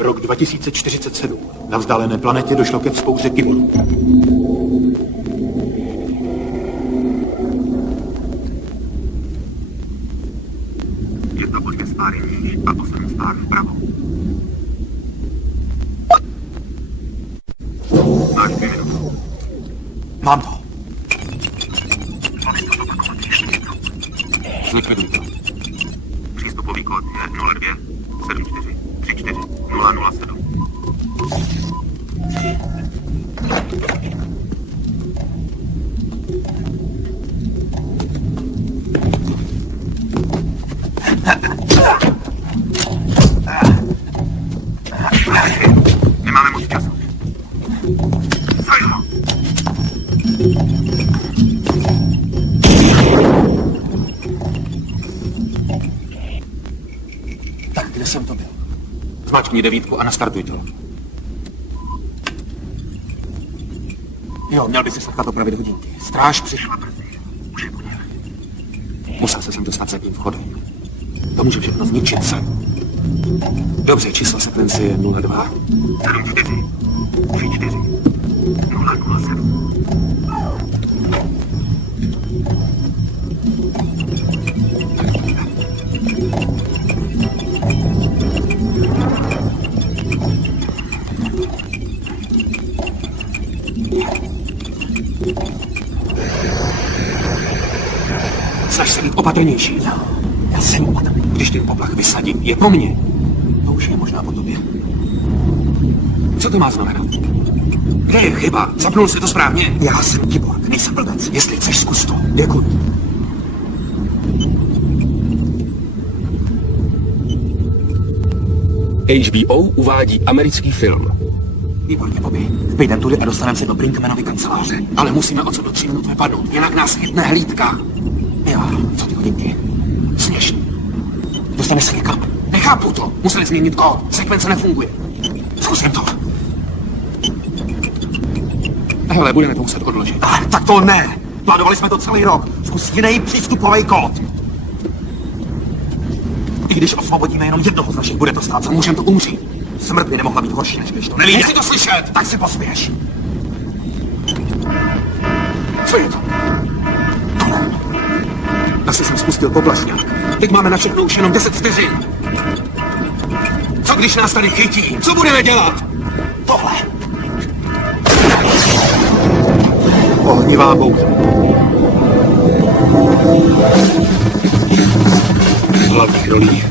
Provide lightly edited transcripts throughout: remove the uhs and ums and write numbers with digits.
Rok 2047. Na vzdálené planetě došlo ke vzpouře kyborů. Je to o 2 spáry níž a 8 spár vpravo. Máš 2 minuty. Mám to. Mohli to zopakovat ještě jednou. Zlikviduj to. Přístupový kód je 02 74 34 007. Nemáme moc času. Zajď ho! Tak, kde jsem to byl? Zmáčkni 9 a nastartuj to. Jo, měl by si nechat opravit hodinky. Stráž přišla brzy. Už je po něm. Musel se sem dostat zadním vchodem. To může všechno zničit se. Dobře, číslo sekvence je 02. 74 34 007. Snaž se být opatrnější. Já jsem opatrný. Když ten poplach vysadím, je po mně. To už je možná po tobě. Co to má znamenat? Kde je chyba? Zapnul si to správně? Já jsem kyborg, nejsem blbec. Jestli chceš, zkus to. Děkuji. HBO uvádí americký film. Výborně, Bobby. Vejdem tudy a dostaneme se do Brinkmanovy kanceláře. Ale musíme odsud do 3 minut vypadnout, jinak nás chytne hlídka. Jo, co ty hodinky? Směšný. Dostaneš se někam. Nechápu to. Museli změnit kód. Sekvence nefunguje. Zkusím to. Hele, budeme to muset odložit. Ale tak to ne. Plánovali jsme to celý rok. Zkus jiný přístupový kód. I když osvobodíme jenom jednoho z našich, bude to stát za můžem to umřít. Smrt by nemohla být horší, než když to nevíde. Nechci to slyšet! Tak si pospěš. Co je to? Asi jsem spustil poplašňák. Teď máme na všechno už jenom 10 vteřin. Co když nás tady chytí? Co budeme dělat? Tohle. Ohnivá bouře. V hlavních rolích.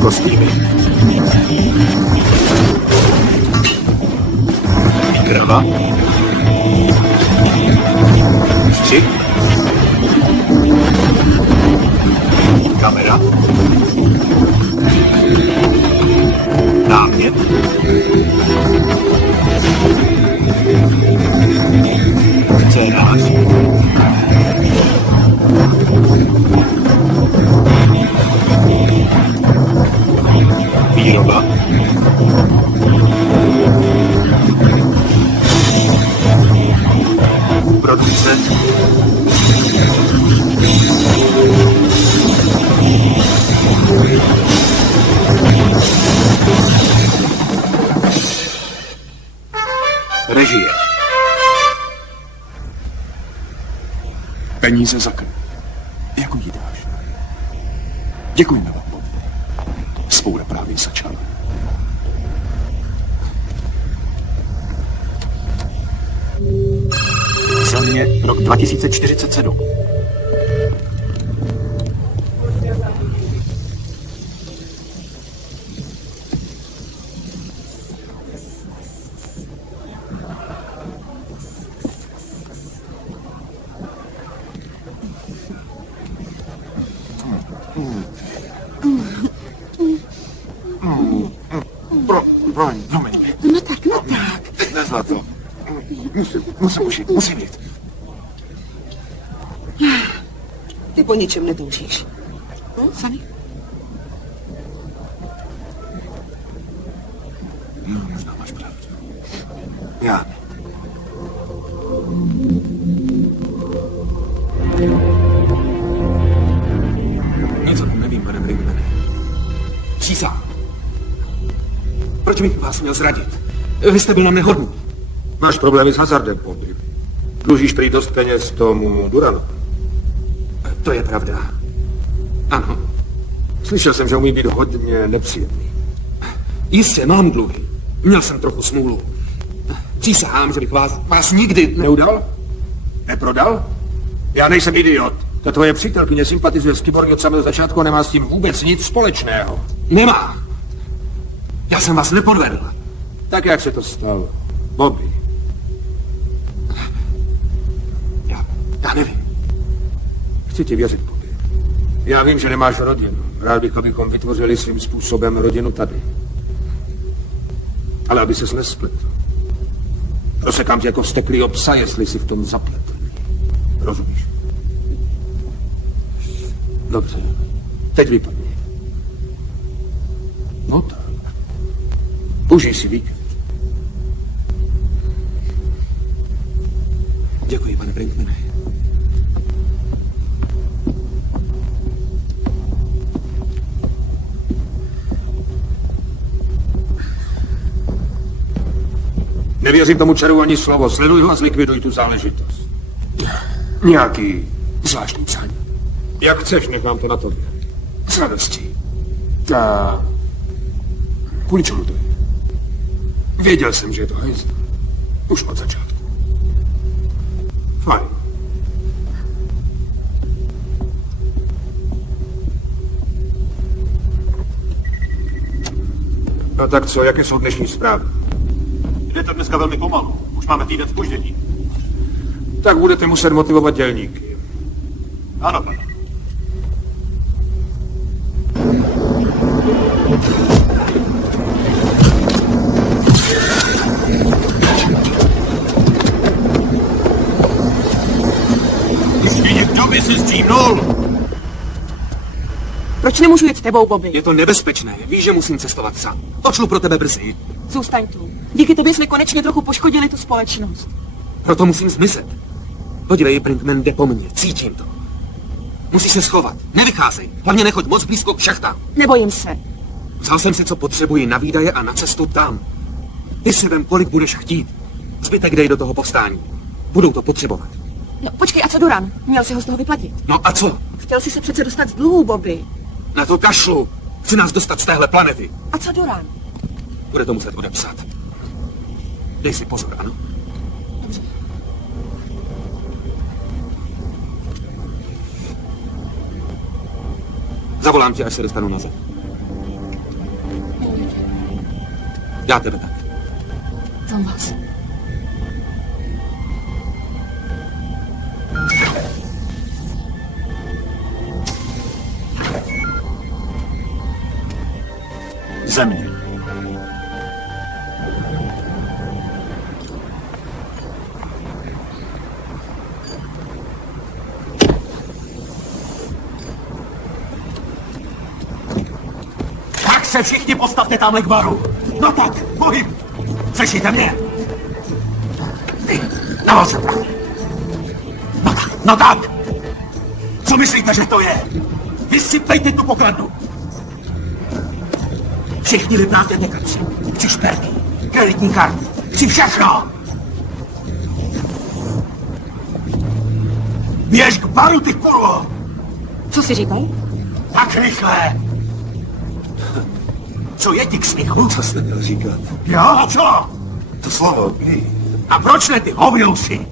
Kostýmy. Krava. Střih. Kamera. Námět. Scénář. Výroba. Produkce. Režie. Peníze za krv. Jako ji dáš. Děkujeme vám, Bob. Vzpoura právě začala. Za mě rok 2047. Promiň. No tak. Teď nezvlad to. Musím jít. Ty po ničem netoužíš. Sami? No, možná máš pravdu. Já ne. Nic o tom nevím, pane Brinkmane. Přísahám. Proč bych vás měl zradit? Vy jste byl na mě hodný. Máš problémy s hazardem, Bobby. Dlužíš prý dost peněz tomu Duranu. To je pravda. Ano. Slyšel jsem, že umí být hodně nepříjemný. Jistě, mám dluhy. Měl jsem trochu smůlu. Přísahám, že bych vás nikdy... Neudal? Neprodal? Já nejsem idiot. Ta tvoje přítelkyně sympatizuje s kyborgy od samého začátku a nemá s tím vůbec nic společného. Nemá. Já jsem vás nepodvedl. Tak jak se to stalo? Bobby. Já nevím. Chci ti věřit, Bobby. Já vím, že nemáš rodinu. Rád bych, abychom vytvořili svým způsobem rodinu tady. Ale aby ses nespletl. Rozsekám tě jako vzteklýho psa, jestli si v tom zapletl. Rozumíš? Dobře. Teď vypadni. No tak. Užij si víkend. Děkuji, pane Brinkmane. Nevěřím tomu čaru ani slovo. Sleduj ho a zlikviduj tu záležitost. Nějaký Zvláštní přání. Jak chceš, nechám to na tobě. S radostí. Kvůli čemu to je? Věděl jsem, že je to hajzl. Už od začátku. Fajn. No tak co, jaké jsou dnešní zprávy? Jde to dneska velmi pomalu. Už máme týden zpoždění. Tak budete muset motivovat dělníky. Ano, pane. Ještě někdo by se střímnul! Proč nemůžu jít s tebou, Bobby? Je to nebezpečné. Víš, že musím cestovat sám. Odšlu pro tebe brzy. Zůstaň tu. Díky tobě jsme konečně trochu poškodili tu společnost. Proto musím zmizet. Podívej, Brinkman jde po mně. Cítím to. Musíš se schovat. Nevycházej. Hlavně nechoď moc blízko k šachtám. Nebojím se. Vzal jsem si, co potřebuji na výdaje a na cestu tam. Ty si vem, kolik budeš chtít. Zbytek dej do toho povstání. Budou to potřebovat. No, počkej, a co Duran? Měl si ho z toho vyplatit. No a co? Chtěl si se přece dostat z dluhů, Bobby. Na to kašlu. Chci nás dostat z téhle planety. A co Duran? Bude to muset odepsat. Dej si pozor, ano? Dobře. Zavolám tě, až se dostanu na zem. Já tebe tak. Tam vás. Země. Tak se všichni postavte tamhle k baru. No tak, pohyb. Slyšíte mě? Ty, nahoře, prachy. No tak. Co Co myslíte, že to je? Vysypejte tu pokladnu. Všichni vyprávěte kapsy. Chci šperky, kreditní karty. Chci všechno. Běž k baru, ty kurvo. Co si říkají? Tak rychle. Co je ti k smíchu? Co jste měl říkat? Jo, a co? To slovo. A proč ne ty hověusy?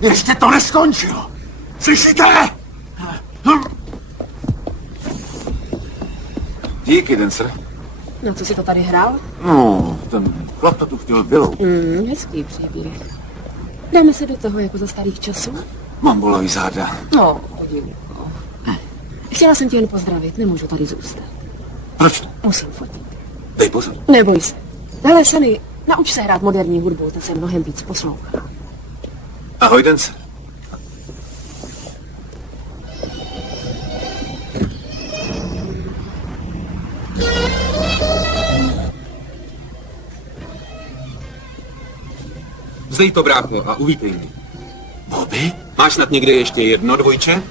Ještě to neskončilo. Slyšíte? Díky, Dancer. No, co si to tady hrál? No, ten chlap to tu chtěl vyloup. Hezký příběh. Dáme se do toho jako za starých časů? Mám bolavý záda. No, hodinu. Chtěla jsem tě jen pozdravit, nemůžu tady zůstat. Proč to? Musím fotit. Dej pozor. Neboj se. Hele, Sunny, nauč se hrát moderní hudbu, ta se mnohem víc poslouchá. Ahoj, Dancer. Vzdej to, brácho, a uvítej mě. Bobby? Máš snad někde ještě jedno dvojče?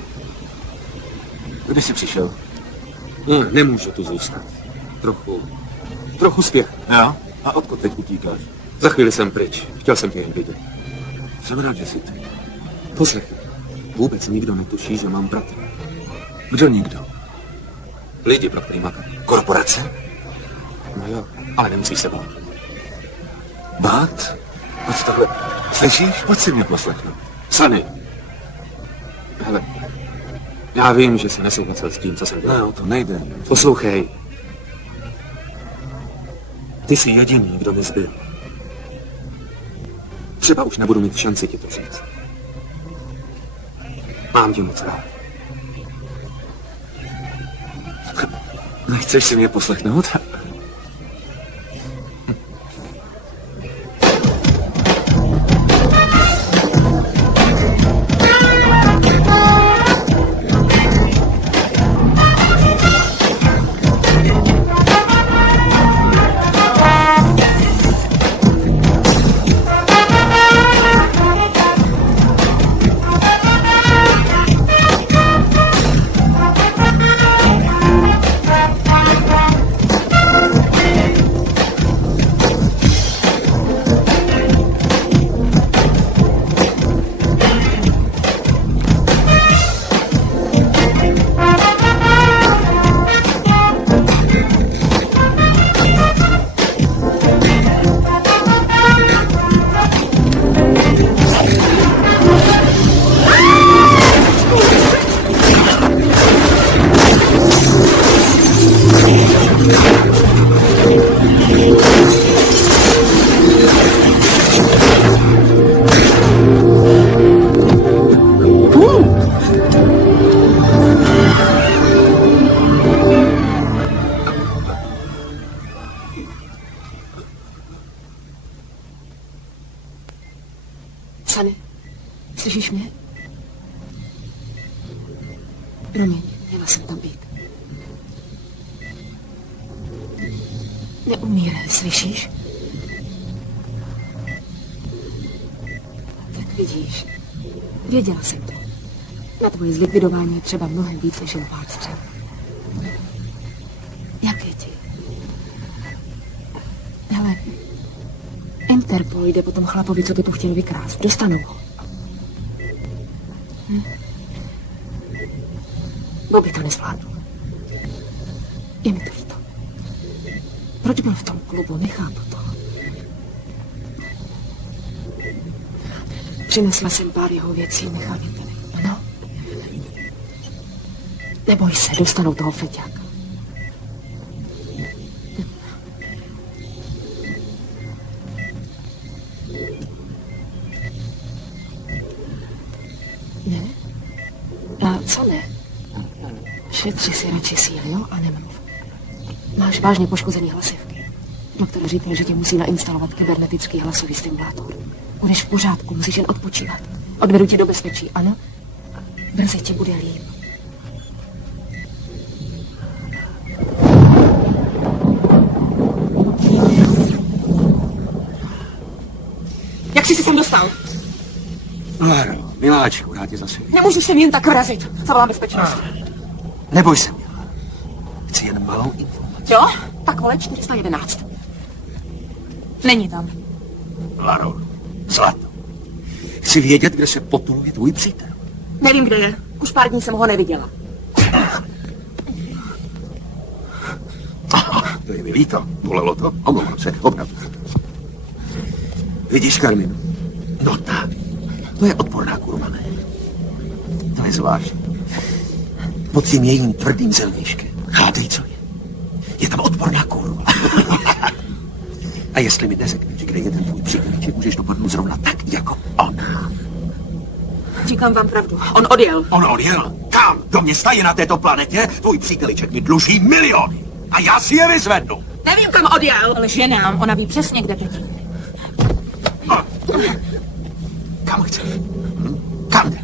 Kdy jsi přišel? Nemůžu tu zůstat. Trochu spěch. Jo? A odkud teď utíkáš? Za chvíli jsem pryč. Chtěl jsem tě jen vidět. Jsem rád, že jsi tu. Poslechni. Vůbec nikdo netuší, že mám bratra. Kdo nikdo? Lidi, pro který makám. Korporace? No jo, ale nemusíš se bát. Bát? Pojď takhle. Slyšíš? Pojď si mě poslechnout. Sunny. Hele, já vím, že jsi nesouhlasil s tím, co jsem dělal. Ne, o to nejde. Poslouchej. Ty jsi jediný, kdo mi zbyl. Třeba už nebudu mít šanci ti to říct. Mám tě moc rád. Nechceš si mě poslechnout? Sunny, slyšíš mě? Promiň, měla jsem tam být. Neumírej, slyšíš? Tak vidíš, věděla jsem to. Na tvoje zlikvidování je třeba mnohem víc než jen pár střel. Jak je ti? Hele, Interpol jde po tom chlapovi, co to tu chtěl vykrást. Dostanou ho. Bobby to nezvládl. Je mi to líto. Proč byl v tom klubu? Nechápu to. Přinesla jsem pár jeho věcí, nechám je tady. Ano? Neboj se, dostanou toho feťáka. Ne? A co ne? Šetři si radši síly, jo? A nemluv. Máš vážně poškozený hlasivky. Doktor říkal, že ti musí nainstalovat kybernetický hlasový stimulátor. Budeš v pořádku, musíš jen odpočívat. Odvedu tě do bezpečí, ano? Brzy ti bude líp. Jak jsi se sem dostal? Láro, miláčku, rád tě zase vidím. Nemůžu se mi jen tak vrazit. Zavolám bezpečnost. Neboj se mě. Chci jen malou informaci. Jo? Tak vole 411. Není tam. Láro, zlato. Chci vědět, kde se potunuje tvůj přítel. Nevím, kde je. Už pár dní jsem ho neviděla. To je mi líto. Bolelo to? Omlouvám se, opravdu. Vidíš, Carminu? No tak. To je odporná kurva, ne? To je zvláštní. Pod tím jejím tvrdým zelnějškem. Hádej, co je? Je tam odporná kurva. A jestli mi neřekneš, kde je ten tvůj přítelíček, můžeš dopadnout zrovna tak, jako ona. Říkám vám pravdu. On odjel. On odjel? Kam? Do města je na této planetě? Tvůj přítelíček mi dluží miliony. A já si je vyzvednu. Nevím, kam odjel. Ale ženám, ona ví přesně, kde teď. Kam chceš? Kam jdeš?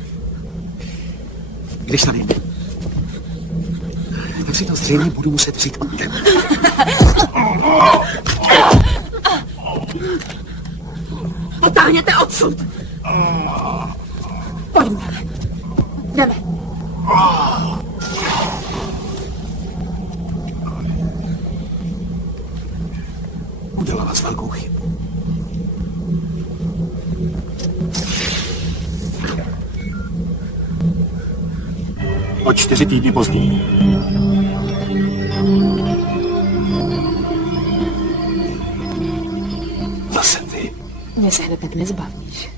Když tady jde, tak si to zřejmě budu muset vzít od tebe. Potáhněte odsud. Pojďme. Jdeme. Udělala s velkou chybu. O 4 týdny později. Zase ty. Mě se hned tak nezbavíš.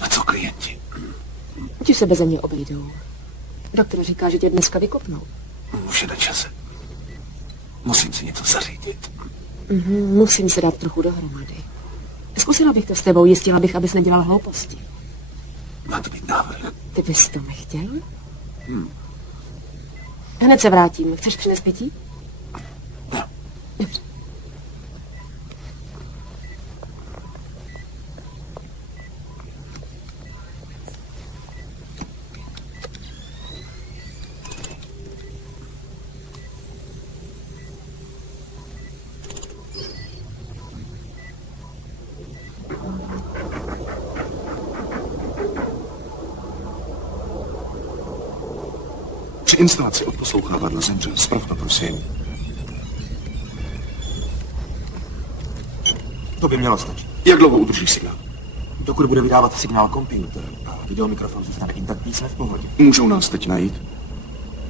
A co klienti? Ti se beze mě obejdou. Doktor říká, že tě dneska vykopnou. Už je na čase. Musím si něco zařídit. Musím se dát trochu dohromady. Zkusila bych to s tebou, jistila bych, abys nedělal hlouposti. Má to být návrh. Ty bys to nechtěl? Hned se vrátím. Chceš přinést pití? No. Dobře. Při instalaci odposlouchávadla zemřel. Sprav to, prosím. To by mělo stačit. Jak dlouho udržíš signál? Dokud bude vydávat signál počítač a videomikrofon zůstane intaktní, jsme v pohodě. Můžou nás teď najít?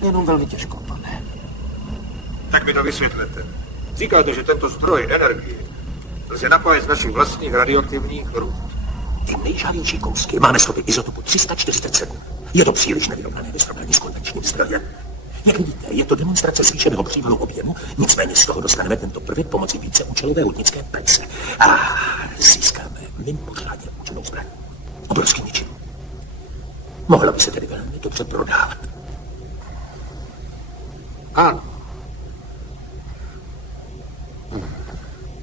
Jenom velmi těžko, pane. Tak mi to vysvětlete. Říkáte, že tento zdroj energie lze napájet z našich vlastních radioaktivních rud. Ty nejžávější kousky má neschopy izotopu 347. Je to příliš nevyrovnané ve srovnání s konvenčním zdrojem. Jak vidíte, je to demonstrace zvýšeného přívalu objemu, nicméně z toho dostaneme tento prvek pomocí víceúčelové hutnické pece. A získáme mimořádně účinnou zbraň. Obrovský ničím. Mohla by se tedy velmi dobře prodávat. Ano.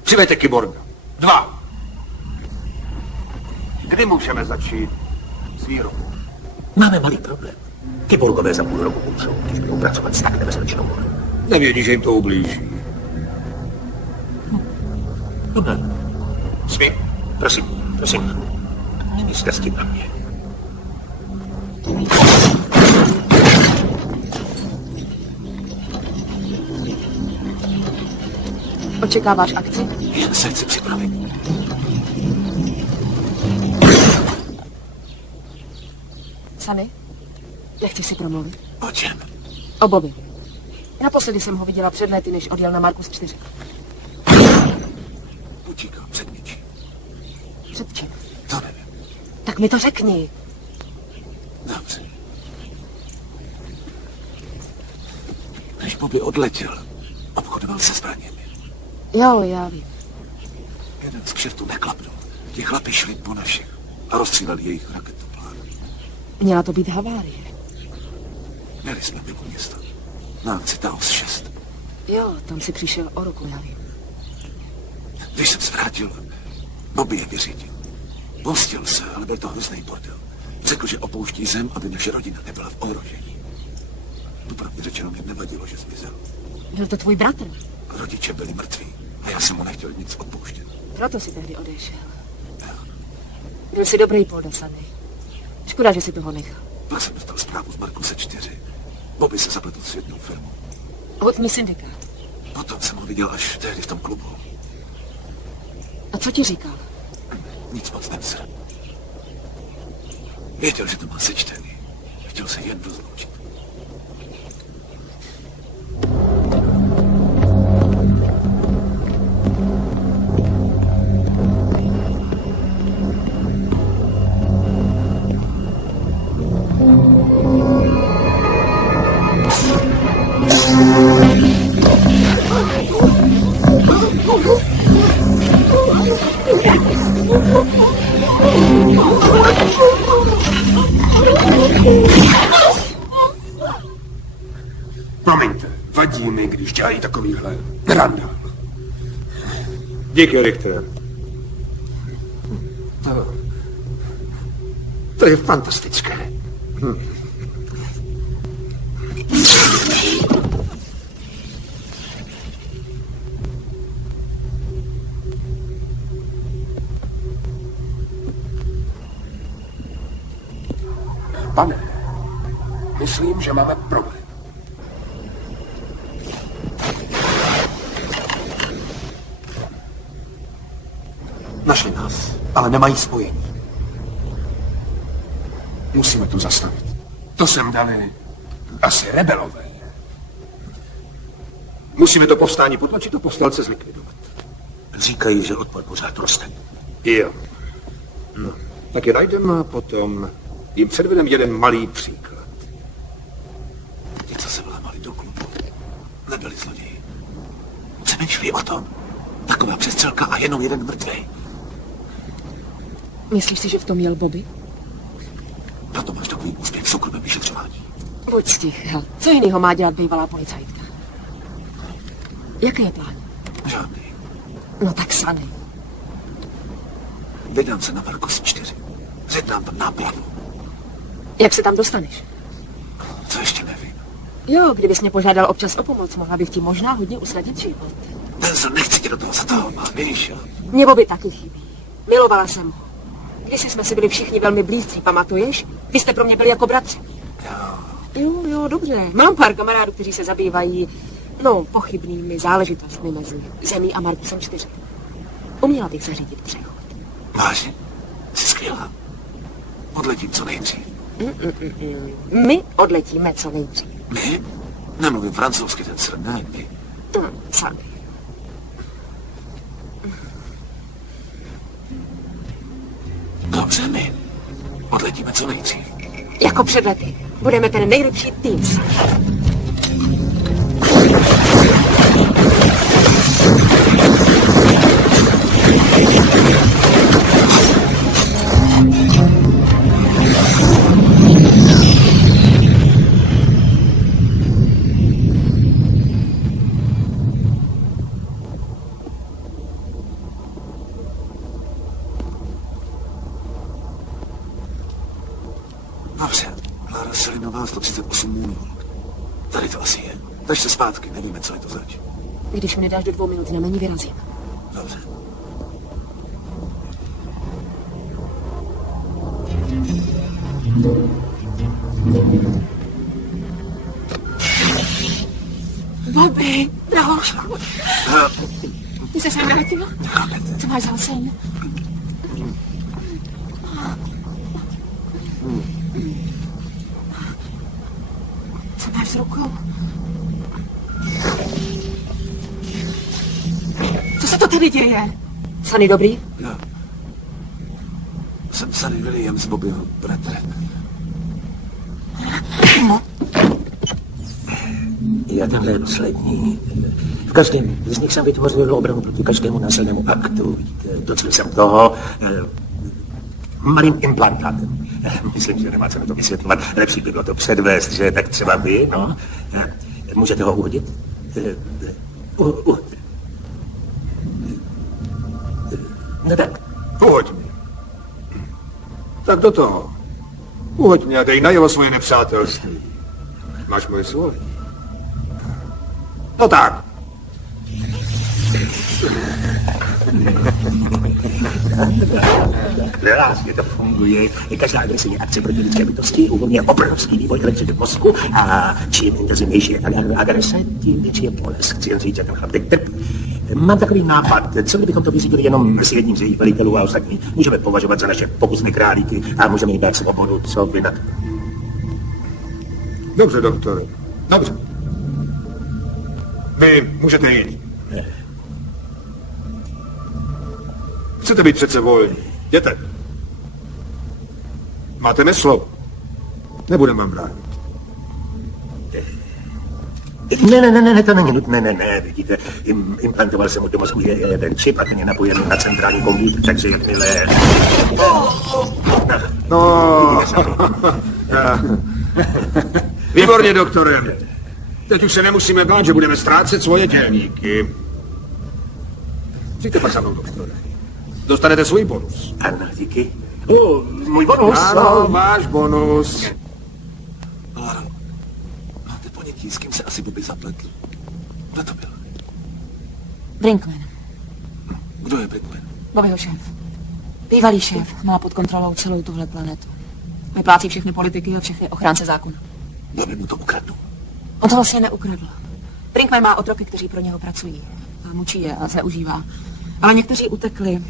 Přiveďte kyborga. 2. Kdy můžeme začít s výrobou? Máme malý problém. Kyborgové za půl roku umřou, když budou pracovat s tak nebezpečnou vodou. Nevědí, že jim to ublíží. Dobré. Smím? Prosím. Nemyslete s tím na mě. Očekáváš akci? Jen se chci připravit. Sami? Nechci si promluvit. O čem? O Bobby. Naposledy jsem ho viděla před lety, než odjel na Markus 4. Utíkal před něčím. Před čím? To nevím. Tak mi to řekni. Dobře. Když Bobby odletěl, obchodoval se zbraněmi. Jo, já vím. Jeden z kšeftů neklapnul. Ti chlapi šli po našich a rozstříleli jejich raketoplán. Měla to být havárie. Měli jsme mimo město. Na akci Taos 6. Jo, tam si přišel o ruku, já vím. Když jsem se vrátil, Bobby je vyřídil. Pomstil se, ale byl to hrozný bordel. Řekl, že opouští zem, aby naše rodina nebyla v ohrožení. Popravdě řečeno mě nevadilo, že zmizel. Byl to tvůj bratr. Rodiče byli mrtví a já jsem mu nechtěl nic odpouštět. Proto si tehdy odešel. Byl jsi dobrý podepsaný. Škoda, že si toho nechal. Pak jsem dostal zprávu z Markuse 4. Bobby se zapletl s jednou firmou. Hotný syndikát. Potom jsem ho viděl až tehdy v tom klubu. A co ti říkal? Nic moc nevzal. Věděl, že to má sečtený. Chtěl se jen rozloučit. Promiňte, vadí mi, když dělají takovýhle randál. Díky, Richter. To je fantastické. Pane, myslím, že máme problém. Našli nás, ale nemají spojení. Musíme to zastavit. To sem dali asi rebelové. Musíme to povstání potlačit a povstalce zlikvidovat. Říkají, že odpor pořád roste. Jo. No, tak je najdeme a potom jim předvedem jeden malý příklad. Ti, co se vlémali do klubu, nebyli zloději. Přemýšlí o tom. Taková přestřelka a jenom jeden mrtvej. Myslíš si, že v tom jel Bobby? Proto máš takový úspěch v soukromém vyšetřování. Buď sticha. Co jiného má dělat bývalá policajtka? Jaký je plán? Žádný. No tak sanej. Vydám se na Markus 4. Zjednám tam náplavu. Jak se tam dostaneš? Co ještě nevím. Jo, kdybys mě požádal občas o pomoc, mohla bych ti možná hodně usnadnit život. Nelson, nechci tě do toho zatahovat, víš, jo? Mně Bobby taky chybí. Milovala jsem ho. Kdysi jsme si byli všichni velmi blízcí, pamatuješ? Vy jste pro mě byli jako bratři. Jo, dobře. Mám pár kamarádů, kteří se zabývají, pochybnými záležitostmi mezi Zemí a Markusem 4. Uměla bych zařídit přechod. Vážně? Jsi skvělá. Odletím co nejdřív. My odletíme co nejdřív. My? Nemluvím francouzsky, ten sr, ne, my. Sami. Dobře, my. Odletíme co nejdřív. Jako před lety. Budeme ten nejlepší tým. Dobře. Klára Selinová 138 Moonwalk. Tady to asi je. Drž se zpátky, nevíme, co je to zač. Když mi nedáš do 2 minut znamení, vyrazím. Dobře. Bobby, drahošku. Ty se sem vrátila? Co máš za sen? Co máš s rukou? Co se to tady děje? Sunny, dobrý? Jo. Jsem Sunny Williams, Bobbyho bratr. Já tenhle je poslední. V každém z nich jsem vytvořil obranu proti každému násilnému aktu. Vidíte, docíl jsem toho malým implantátem. Myslím, že nemá cenu to vysvětlovat. Lepší by bylo to předvést, že tak třeba vy, no. Můžete ho uhodit? No tak. Uhoď mě. Tak do toho. Uhoď mě a dej najevo svoje nepřátelství. Máš moje svolení. No tak. Krásně to funguje. Každá agresivní akce proti lidské bytosti uvolňuje obrovský vývoj elektřiny v mozku a čím intenzivnější je agrese, tím větší je bolest. Chci jen říct, že ten chlap teď trpí. Mám takový nápad, co kdybychom to vyřídili jenom s jedním z jejich velitelů a ostatní můžeme považovat za naše pokusné králíky a můžeme jim dát svobodu, co vy na to. Dobře, doktore. Dobře. Vy můžete jít. Chcete být přece volní. Jděte. Máte mé slovo. Nebudem vám bránit. Ne, to není nutné, ne, vidíte, implantoval jsem mu do mozku jeden čip a ten je napojený na centrální komputer, takže jakmile... No. Výborně, doktore. Teď už se nemusíme bát, že budeme ztrácet svoje dělníky. Přijďte pak za mnou, doktore. Dostanete svůj bonus. Ano, díky. Můj bonus. Ano, váš bonus. Laro, máte ponětí, s kým se asi Bobby zapletl? Kdo to byl? Brinkman, Kdo je Brinkman? Bobbyho šéf. Bývalý šéf má pod kontrolou celou tuhle planetu. Vyplácí všechny politiky a všechny ochránce zákona. Bobby mu to ukradl. On to vlastně neukradl. Brinkman má otroky, kteří pro něho pracují. A mučí je a zneužívá. Ale někteří utekli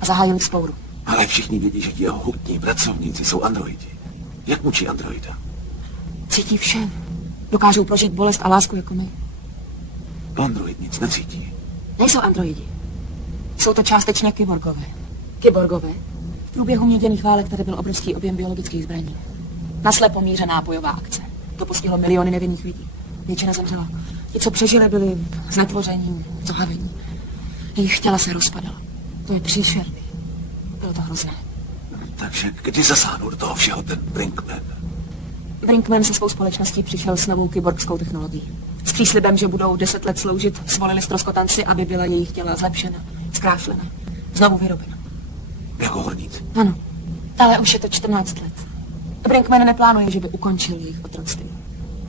a zahájili vzpouru. Ale všichni vědí, že ti jeho hutní pracovníci jsou androidi. Jak mučí androida? Cítí vše. Dokážou prožít bolest a lásku jako my. Android nic necítí. Nejsou androidi. Jsou to částečně kyborgové. Kyborgové? V průběhu měděných válek tady byl obrovský objem biologických zbraní. Naslepo mířená bojová akce. To postihlo miliony nevinných lidí. Většina zemřela. Ti, co přežili, byli znetvoření, zohavení. Jejich těla se rozpadala. To je příšerný. Bylo to hrozné. Takže kdy zasáhnul do toho všeho ten Brinkman? Brinkman se svou společností přišel s novou kyborgskou technologií. S příslibem, že budou 10 let sloužit, svolili ztroskotanci, aby byla jejich těla zlepšena, zkrášlena, znovu vyrobena. Jako horníci. Ano, ale už je to 14 let. Brinkman neplánuje, že by ukončil jejich otroctví.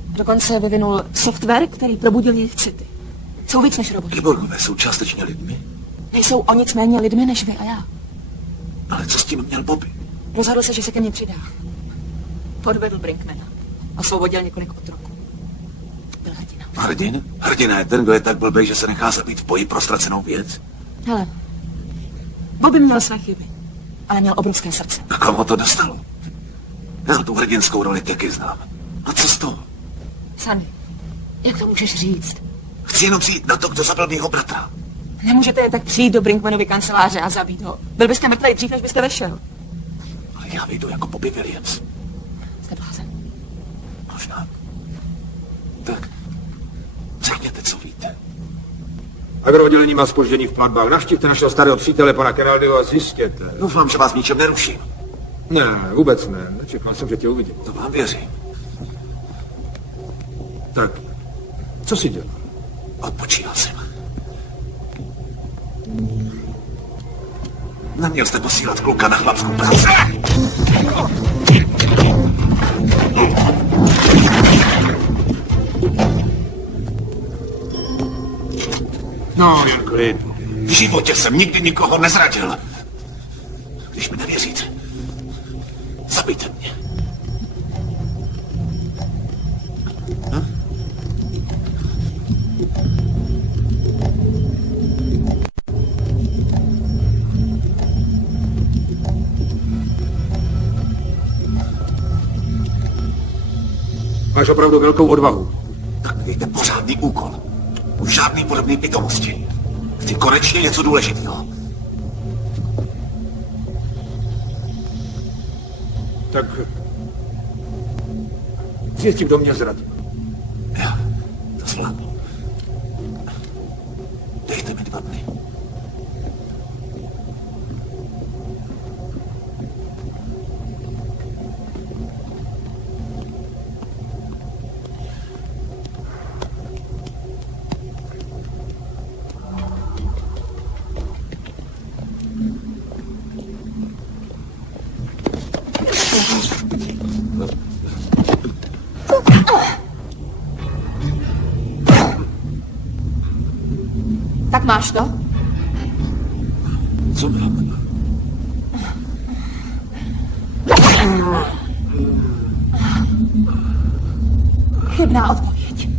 Dokonce vyvinul software, který probudil jejich city. Jsou víc než roboti. Kyborgové jsou částečně lidmi? Nejsou o nic méně lidmi než vy a já. Ale co s tím měl Bobby? Rozhodl se, že se ke mně přidá. Podvedl Brinkmana. Osvobodil několik otroků. Byl hrdina. Hrdin? Hrdina je ten, kdo je tak blbej, že se nechá zabít v boji pro ztracenou věc? Hele, Bobby měl své chyby, ale měl obrovské srdce. A komu to dostalo? Já tu hrdinskou roli taky znám. A co z toho? Sandy, jak to můžeš říct? Chci jenom přijít na to, kdo zabil mýho bratra. Nemůžete jen tak přijít do Brinkmanovy kanceláře a zabít ho. Byl byste mrtvý dřív, než byste vešel. Ale já vyjdu jako Bobby Williams. Jste blázen. Možná. Tak, řekněte, co víte. Agrooddělení má zpoždění v platbách. Navštivte našeho starého přítele, pana Kenaldyho, a zjistěte. Doufám, že vás v ničem neruším. Ne, vůbec ne. Nečekal jsem, že tě uvidím. To vám věřím. Tak, co si dělal? Odpočíval jsem. Neměl jste posílat kluka na chlapskou práci. No, jen klid. V životě jsem nikdy nikoho nezradil. Když mi nevěříte, zabijte mě. Máš opravdu velkou odvahu. Tak mi dejte pořádný úkol. Už žádný podobný pitomosti. Chci konečně něco důležitého. Tak zjistím, kdo mě zradil. Já to zvládnu. Dejte mi 2 dny. máš to? Co mám? Chybná odpověď.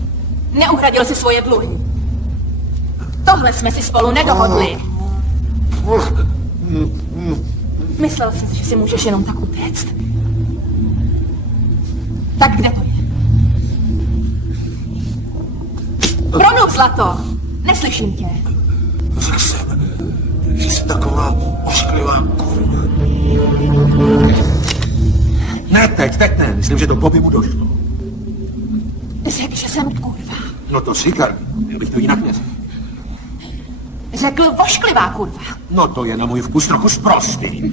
Neuhradil si svoje dluhy. Tohle jsme si spolu nedohodli. Myslel jsi, že si můžeš jenom tak utéct. Tak kde to je? Promluv, zlato! Neslyším tě. Řekl jsem, že jsi taková ošklivá kurva. Ne teď ne. Myslím, že to Bobby mu došlo. Řekl, že jsem kurva. No to říkal, já bych to jinak neřekl. Řekl vošklivá kurva. No to je na můj vkus trochu sprostý.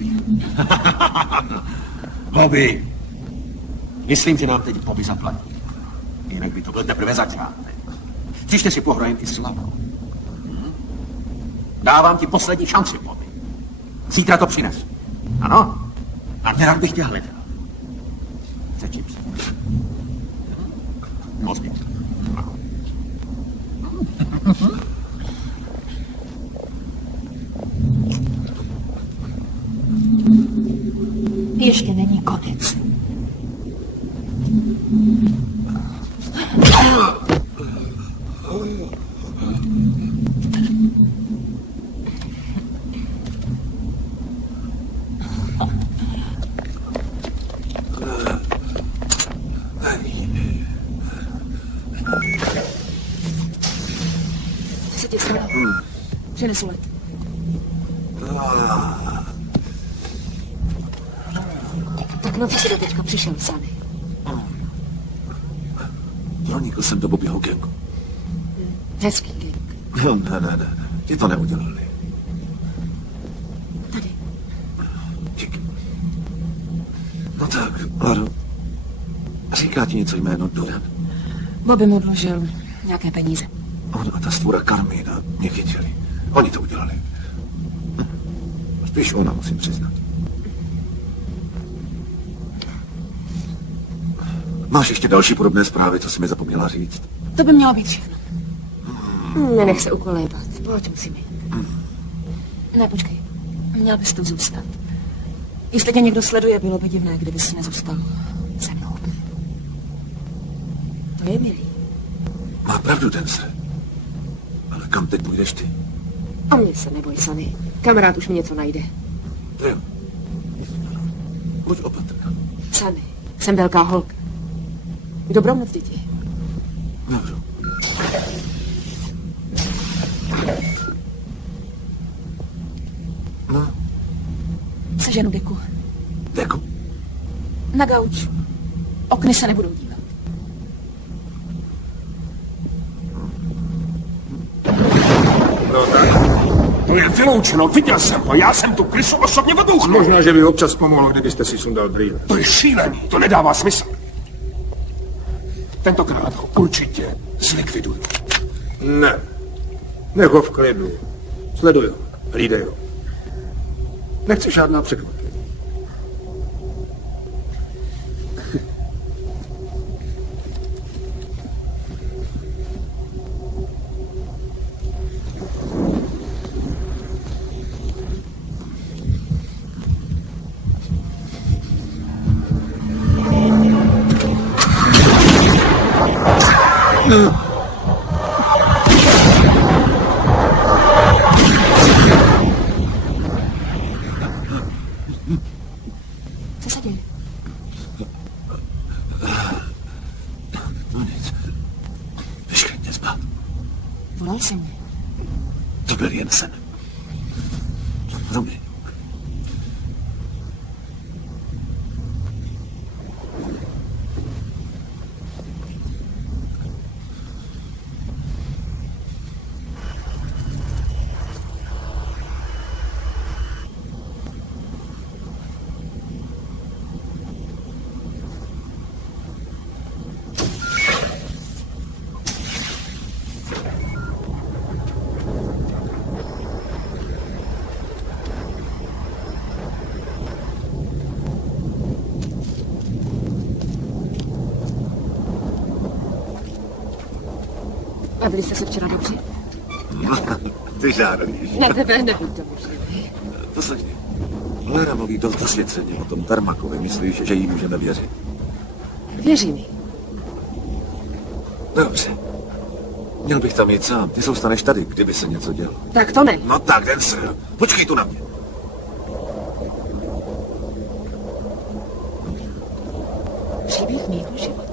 Bobby, myslím, že nám teď Bobby zaplatí. Jinak by to byl teprve začátek. Příště si pohrajem i s Lavou. Dávám ti poslední šanci, Bobby. Zítra to přines. Ano? A nerad bych tě hledal. Začím se. Moc mě. Ještě není konec. Co se ti stalo? Přinesu let. Tak na co jsi do teďka přišel, Sunny? Pronikl jsem do Bobbyho gangu. Hezký gang. No, ne. Ti to neudělali. Tady. Díky. No tak, Laro. Říká ti něco jméno Duran? Bobby mu dlužil nějaké peníze. On a ta stvůra Carmina mě chytili. Oni to udělali. Spíš ona, musím přiznat. Máš ještě další podobné zprávy, co jsi mi zapomněla říct? To by mělo být všechno. Nenech se ukolébat. Pojď, musíme jít. Ne, počkej. Měl bys tu zůstat. Jestli tě někdo sleduje, bylo by divné, kdybys nezůstal se mnou. To je milý. Má pravdu, Dancer. Ale kam teď půjdeš ty? A mě se neboj, Sunny. Kamarád už mi něco najde. To jo. Buď opatrná. Sunny, jsem velká holka. Dobrou noc, děti. Dobře. No, Seženu deku. jako? Na gauč. Okny se nebudou dívat. No tak, To je vyloučeno, viděl jsem ho, já jsem tu krysu osobně vybouchnul. možná, že by občas pomohlo, kdybyste si sundal brýle. To je šílený, to nedává smysl. Tentokrát ho určitě zlikviduju. Ne. Nech ho v klidu. Sleduj ho. Hlídej ho. Nechci žádná překvapení. Co se děje? No nic. Vyškrtně spát. Volal jsi mě. To byl jen sen. Romy. A byli jste se včera dobře? Ty žárlíš. Na tebe nevím tomu, že Poslechni. Lara mluví dost zasvěceně o tom Tarmakovi. Myslíš, že jí můžeme věřit? Věří mi. Dobře. Měl bych tam jít sám. Ty zůstaneš tady, kdyby se něco dělo. Tak to ne. No tak, Dancer. Počkej tu na mě. Příběh mýho života.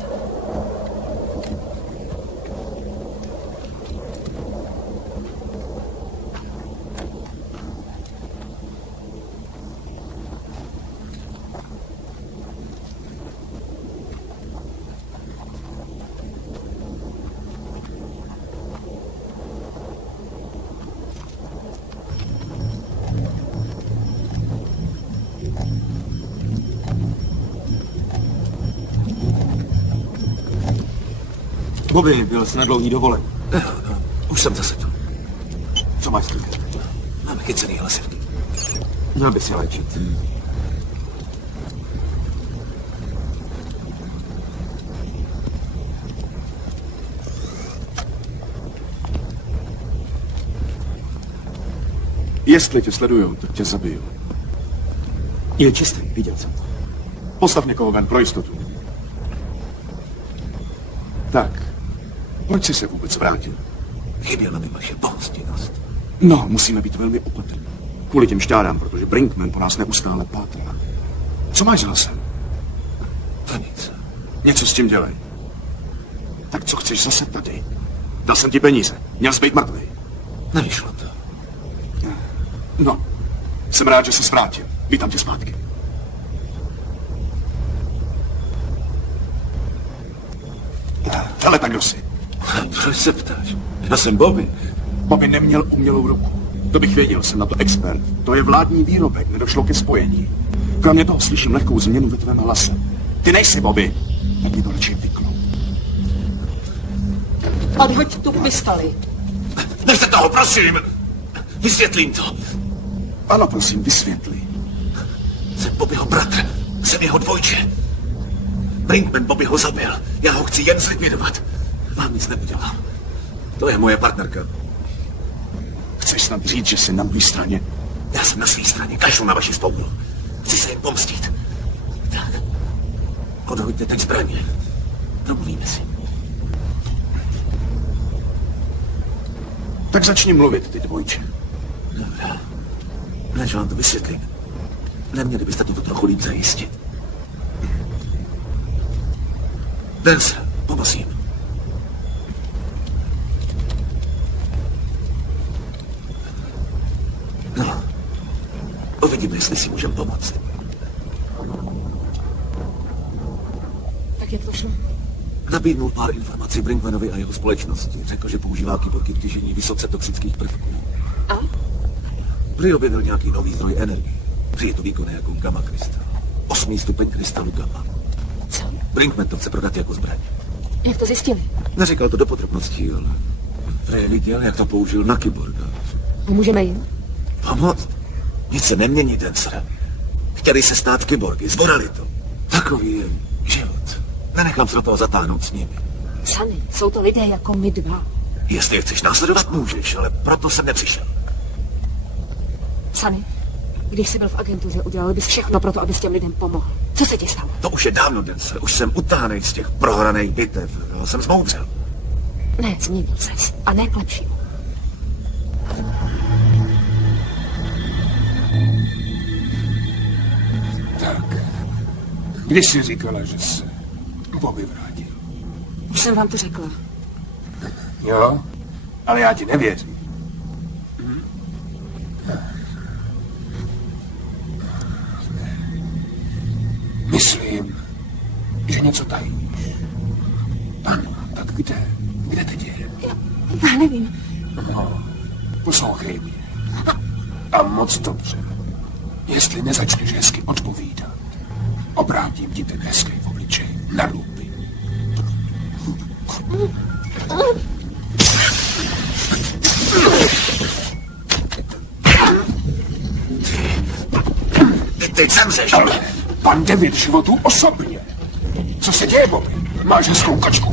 Bobby, byl jsi na dlouhý dovolen. Už jsem zase tu. Co máš slyšet? Máme chycený hlasivky. Měl by si léčit. Jestli tě sledujou, tak tě zabiju. Je čistý, viděl jsem to. Postav někoho ven pro jistotu. Tak, proč jsi se vůbec vrátil? Chyběla mi vaše pohostinnost. No, musíme být velmi opatrní. Kvůli těm šťárám, protože Brinkman po nás neustále pátrá. Co máš s hlasem? To nic. Něco s tím dělej. Tak co chceš zase tady? Dal jsem ti peníze. Měl jsi být mrtvý. Nevyšlo to. No, jsem rád, že jsi vrátil. Vítám tě zpátky. Hele, tak kdo jsi? Proč se ptáš? Já jsem Bobby. Bobby neměl umělou ruku. To bych věděl, jsem na to expert. To je vládní výrobek, nedošlo ke spojení. Kromě toho slyším lehkou změnu ve tvém hlase. Ty nejsi Bobby. Tak mi to radši vyknou. Odhoď tu pistoli. Nechte toho, prosím! Vysvětlím to. Ano, prosím, vysvětli. Jsem Bobbyho bratr. Jsem jeho dvojče. Brinkman Bobbyho zabil. Já ho chci jen zlikvidovat. Vám nic neudělám. To je moje partnerka. Chceš snad říct, že jsi na mé straně? Já jsem na své straně. Kašlu na vaši spolu. Chci se jim pomstit. Tak. Odhoďte teď zbraně. Domluvíme si. Tak začni mluvit, ty dvojče. Dobrá. Než vám to vysvětlím. Neměli byste to trochu líp zajistit. Dancer, pomozím. No. Uvidíme, jestli si můžeme pomoct. Tak jak to šlo? Nabídnul pár informací Brinkmanovi a jeho společnosti. Řekl, že používá kyborgy k těžení vysoce toxických prvků. A? Prý objevil nějaký nový zdroj energie. Prý je to výkonné jako gamma krystal. 8. stupeň krystalu gamma. Co? Brinkman to chce prodat jako zbraň. Jak to zjistili? Neříkal to do podrobností, ale prý viděl, jak to použil na kyborga. Pomůžeme jim? Pomoct? Nic se nemění, Dancer. Chtěli se stát kyborgy, zborali to. Takový je život. Nenechám se do toho zatáhnout s nimi. Sunny, jsou to lidé jako my dva. Jestli je chceš následovat, můžeš, ale proto jsem nepřišel. Sunny, když jsi byl v agentuře, udělal bys všechno pro to, abys těm lidem pomohl. Co se ti stalo? To už je dávno, Dancer. Už jsem utáhnej z těch prohraných bitev. Já jsem zmoudřel. Ne, změnil ses. A ne k lepšímu. Tak. Když jsi říkala, že se Bobby vrátil? Už jsem vám to řekla. Jo, ale já ti nevěřím. Myslím, že něco tajíš. Ano, tak kde? Kde teď je? Já nevím. No, poslouchej mě. A moc dobře. Jestli nezačneš hezky odpovídat, obrátím ti ten hezký v obličeji na ruby. Ty teď zemřeš. Ale pan 9 životů osobně. Co se děje, Bobby? Máš hezkou kočku.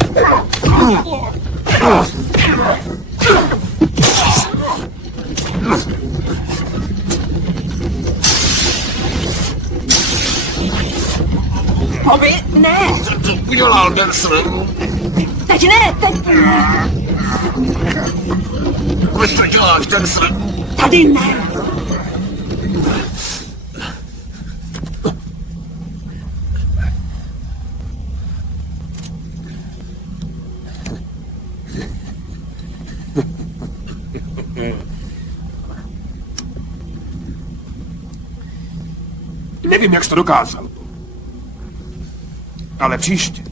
Bobby, ne! Co udělal Denzel? Teď ne, teď ne! Proč to děláš, Denzel? Tady ne! Nevím, jak jsi to dokázal. Ale příště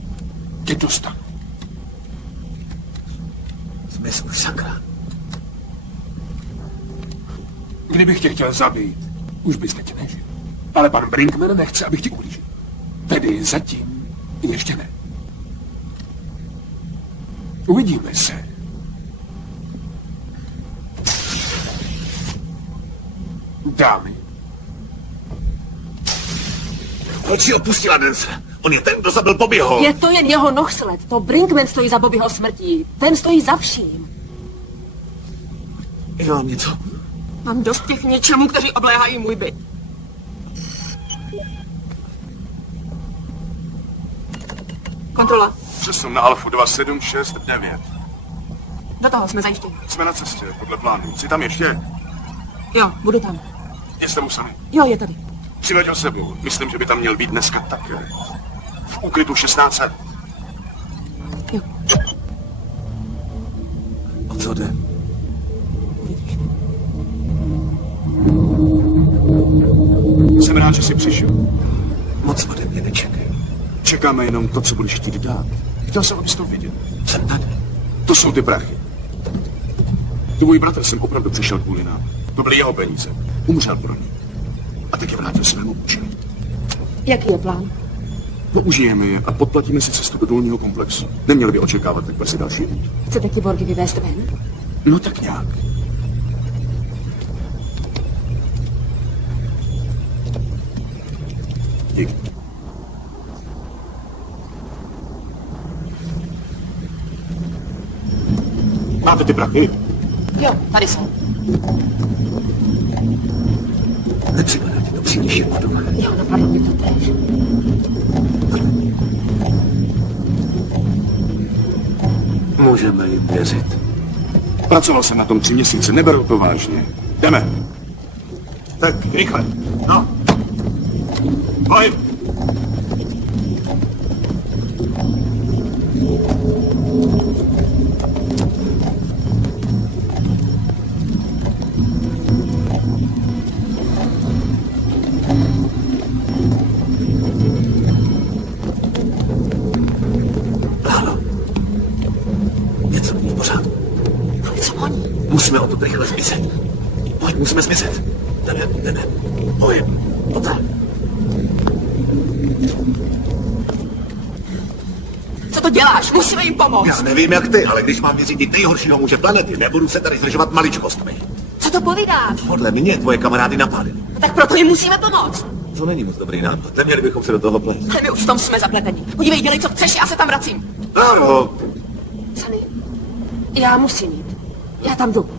tě dostanu. Zmiz už, sakra. Kdybych tě chtěl zabít, už bys teď nežil. Ale pan Brinkman nechce, abych ti ublížil. Tedy zatím ještě ne. Uvidíme se. Dámy. Proč si opustila Denzel? On je ten, kdo zabil Bobbyho. Je to jen jeho nohsled. To Brinkman stojí za Bobbyho smrtí. Ten stojí za vším. Já mám něco. Mám dost těch něčemů, kteří obléhají můj byt. Kontrola. Přesun na Alfu 2769. Do toho jsme zajištěni. Jsme na cestě, podle plánu. Jsi tam ještě? Jo, budu tam. Je s tebou sami. Jo, je tady. Přiveď ho sebou. Myslím, že by tam měl být dneska také. V úkrytu 1600. Jo. O co jde? Jsem rád, že jsi přišel. Moc ode mě nečekej. Čekáme jenom to, co budeš chtít dát. Chtěl jsem, abys to viděl. Jsem tady. To jsou ty prachy. Tvůj bratr jsem opravdu přišel kvůli nám. To byly jeho peníze. Umřel pro ně. A teď je vrátil svému účelu. Jaký je plán? Použijeme je a podplatíme si cestu do důlního komplexu. Neměli by očekávat tak brzy další útok. Chcete ti Borgy vyvést ven? No tak nějak. Díky. Máte ty prachy? Jo, tady jsou. Nepřipadá ti to příliš jako doma. Jo, napadlo mi to též. Můžeme jim věřit. Pracoval jsem na tom 3 měsíce, neberu to vážně. Jdeme. Tak, rychle. No. Pojď. Halo. Něco není v pořádku. Co oni? Musíme odtud rychle zmizet. Pojď, musíme zmizet. Jdeme. Pojď. Poté. Co to děláš? Musíme jim pomoct. Já nevím jak ty, ale když mám vyřídit nejhoršího muže planety, nebudu se tady zdržovat maličkostmi. Co to povídáš? Podle mě tvoje kamarády napálili. Tak proto jim musíme pomoct. To není moc dobrý nápad. Neměli bychom se do toho plést. Ale my už v tom jsme zapleteni. Podívej, dělej, co chceš, já se tam vracím. Ano. Sunny, já musím jít. Já tam jdu.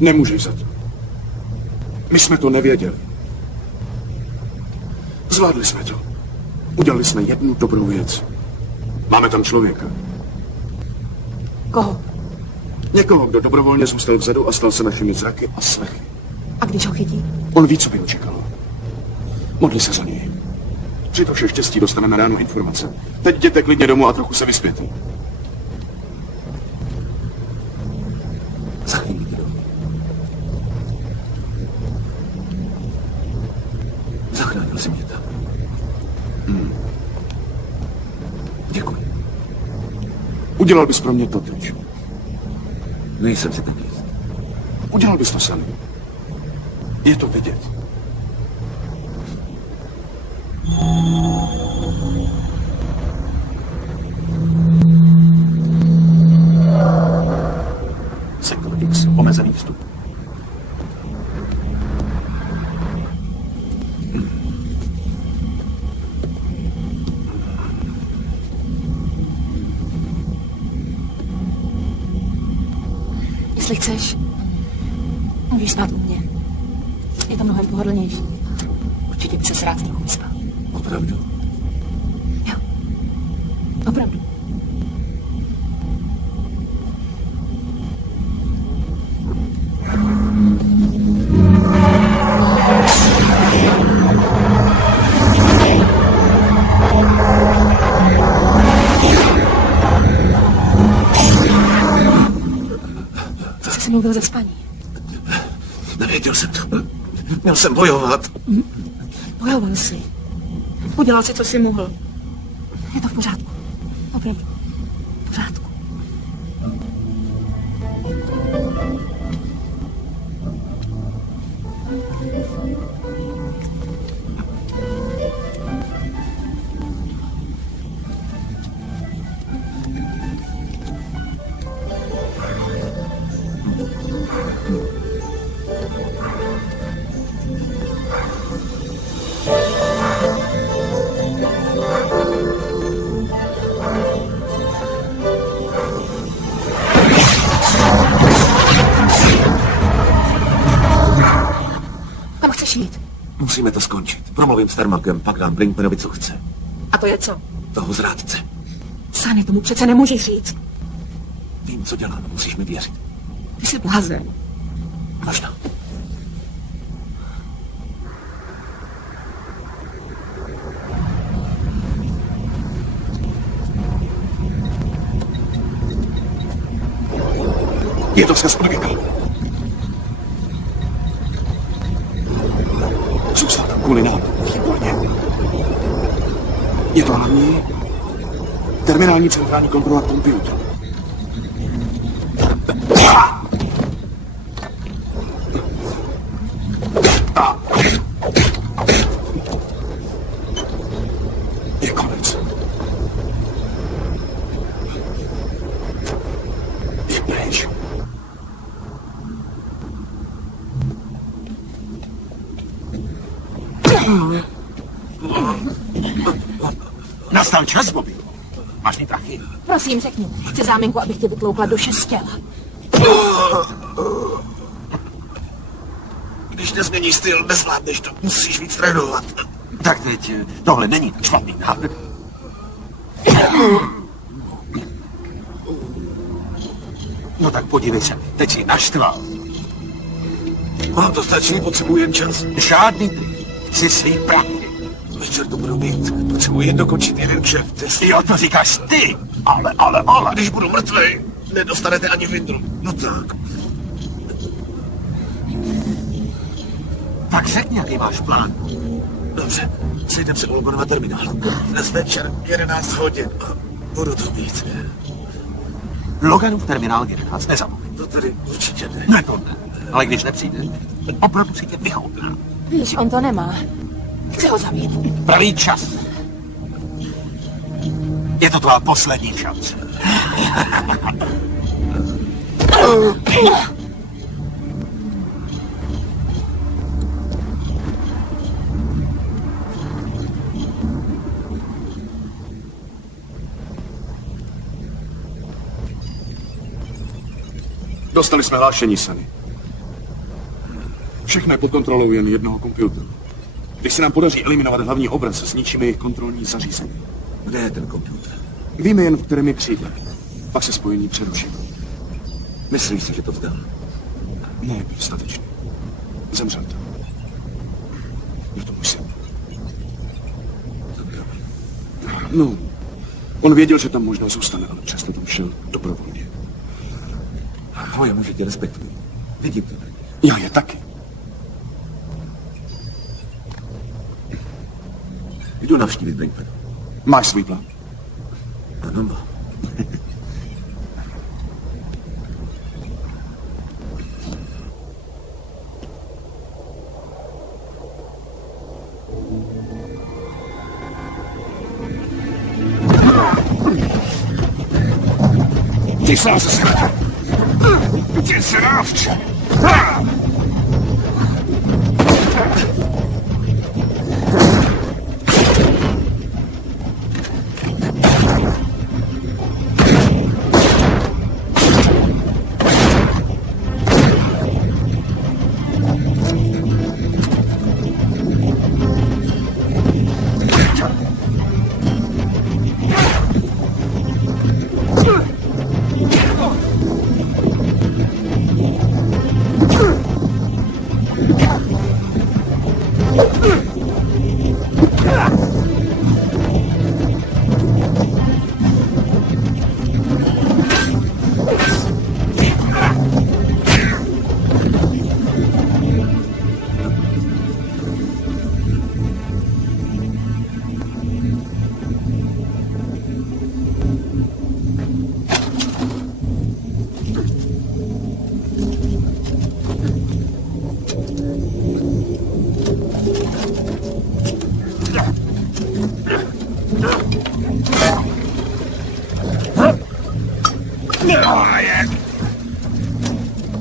Nemůžeš za to. My jsme to nevěděli. Zvládli jsme to. Udělali jsme jednu dobrou věc. Máme tam člověka. Koho? Někoho, kdo dobrovolně zůstal vzadu a stal se našimi zraky a slechy. A když ho chytí? On ví, co by ho čekalo. Modli se za něj. Při to vše štěstí dostaneme ráno informace. Teď jděte klidně domů a trochu se vyspěte. Za chvíli jdu. Zachránil jsi mě tam. Děkuji. Udělal bys pro mě to teď. Nejsem si tak jist. Udělal bys to sami. Je to vidět. Sektor X, omezený vstup. Jestli chceš, můžeš spát u mě. Je to mnohem pohodlnější. Určitě by se rád s ním vyspal. Opravdu? Jo. Opravdu. Jsi se mluvil ze spaní. Nevěděl jsem to. Měl jsem bojovat. Bojoval jsi. Udělal si, co jsi mohl. Je to v pořádku. Opravdu. V pořádku. Kam chceš jít? Musíme to skončit. Promluvím s Tarmakem, pak dám Brinkmanovi, co chce. A to je co? Toho zrádce. Sany, tomu přece nemůžeš říct. Vím, co dělám, musíš mi věřit. Ty jsi blázen. Možná. Je to vzkaz od Vika. Zůstal tam kvůli nám. Výborně. Je to hlavní terminální centrální kontrola komputeru. Je konec. Je pryč. Nastal čas, Bobby. Máš mi prachy? Prosím, řekni. Chci záminku, abych tě vytloukla do 6 těla. Když nezměníš styl, nezvládneš to. Musíš víc trénovat. Tak teď tohle není tak špatný návrh. No tak podívej se, teď jsi naštval. Mám to stačí, potřebuji jen čas. Žádný ty. Jsi svý prachy. Večer to budu mít. Potřebuji jen dokončit jeden kšeft. Jo, to říkáš ty. Ale. A když budu mrtvej, nedostanete ani vindru. No tak. Tak řekni, jaký máš plán. Dobře, sejdeme se u Loganova terminálu. Dnes večer 11 hodin. Budu to mít. Loganův terminál 11, nezapomeň. To tady určitě ne. Ne, to ne. Ale když nepřijde, opravdu si tě vychoupím. Víš, on to nemá. Chci ho zabít. Pravý čas. Je to tvá poslední šance. Dostali jsme hlášení, Sany. Všechno je pod kontrolou jen jednoho komputeru. Když se nám podaří eliminovat hlavní obraz, zničíme jejich kontrolní zařízení. Kde je ten počítač? Víme jen, v kterém je křídle. Pak se spojení přeruší. Myslíš si, že to vzdal? Ne, dostatečně. Zemřel tam. Je to můj syn. No, on věděl, že tam možná zůstane, ale přesto tam šel dobrovolně. Tvoje muži tě respektují. Vidím to. Já je taky. Jdu navštívit Brinkman. Máš svůj plán? Ano, mám. Ty sám se sradil! Ty srávče!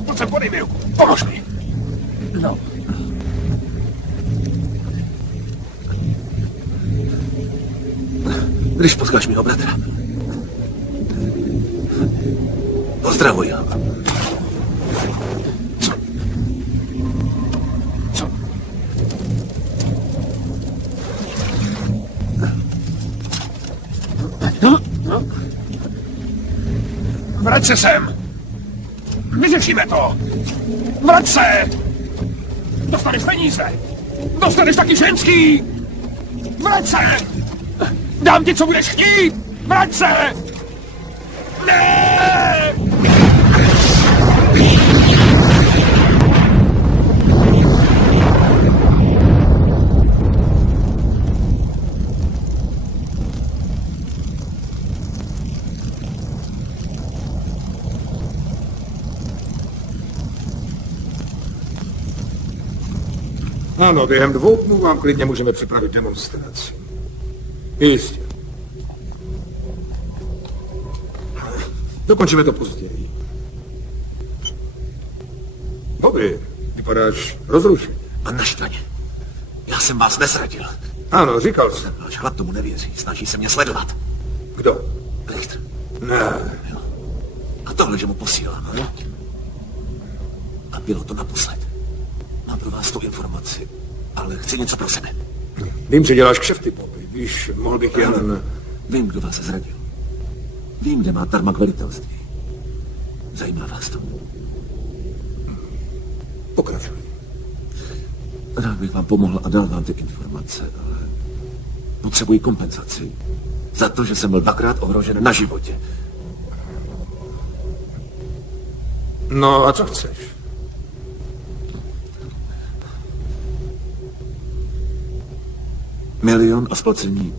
Pojď sem, podej mi ruku. Pomož mi. No. Když potkáš mého bratra. Pozdravuj ho. Co? Vrať se sem! Vyřešíme to! Vrať se! Dostaneš peníze! Dostaneš taky ženský! Vrať se! Dám ti, co budeš chtít! Vrať se! Ne! Ano, během 2 dnů vám klidně můžeme připravit demonstraci. Jistě. Dokončíme to později. Bobby, vypadáš rozrušeně. A naštvaně. Já jsem vás nezradil. Ano, říkal jsem. Ale chlap tomu nevěří. Snaží se mě sledovat. Kdo? Richter. Ne. A tohle, že mu posílám, no? A bylo to naposled. Mám pro vás tu informaci, ale chci něco pro sebe. Vím, že děláš kšefty, Bobby. Víš, mohl bych jen... Vím, kdo vás zradil. Vím, kde má Tarmak velitelství. Zajímá vás to? Pokračuj. Rád bych vám pomohl a dal vám ty informace, ale potřebuji kompenzaci za to, že jsem byl 2krát ohrožen na životě. No a co chceš? Milion a splacení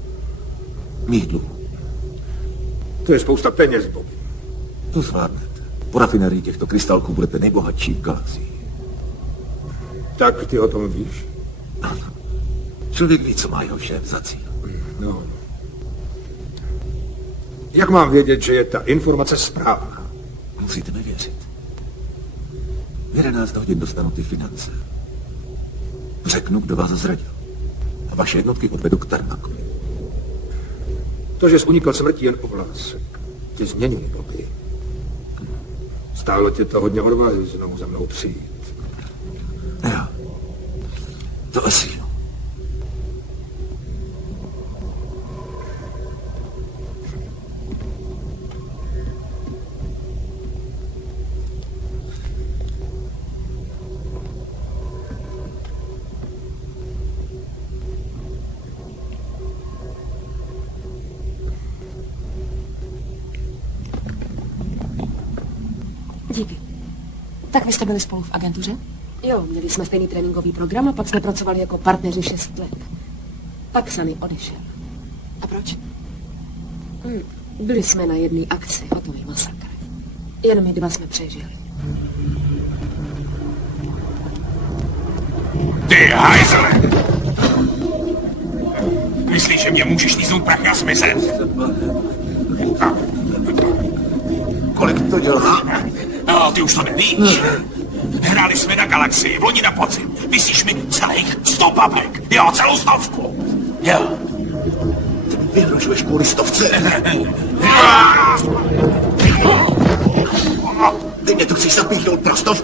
mých dluhů. To je spousta peněz, Bobby. To zvládnete. Po rafinerii těchto krystalků budete nejbohatší v galaxii. Tak ty o tom víš? Ano. Člověk ví, co má jeho šéf za cíl. No. Jak mám vědět, že je ta informace správná? Musíte mi věřit. V 11 hodin dostanu ty finance. Řeknu, kdo vás zradil. A vaše jednotky odvedu k Tarmakovi. To, že jsi unikl smrti jen o vlásek, tě změnili, Bobby. Stálo tě to hodně odvahy znovu za mnou přijít. Jo. To asi jo. Díky. Tak vy jste byli spolu v agentuře? Jo, měli jsme stejný tréninkový program a pak jsme pracovali jako partneři 6 let. Pak Sunny odešel. A proč? Byli jsme na jedné akci, hotový masakr. Jen my 2 jsme přežili. Ty hajzle! Myslíš, že mě můžeš líznout prach a zmizet? Kolik to dělá? No, ty už to nevíš. Hráli jsme na Galaxii v loni na podzim. Myslíš mi celých 100 papek? Jo, celou 100. Jo. Ty mi vyhrožuješ kvůli 100. Ty mě tu chceš zapíchnout pro 100.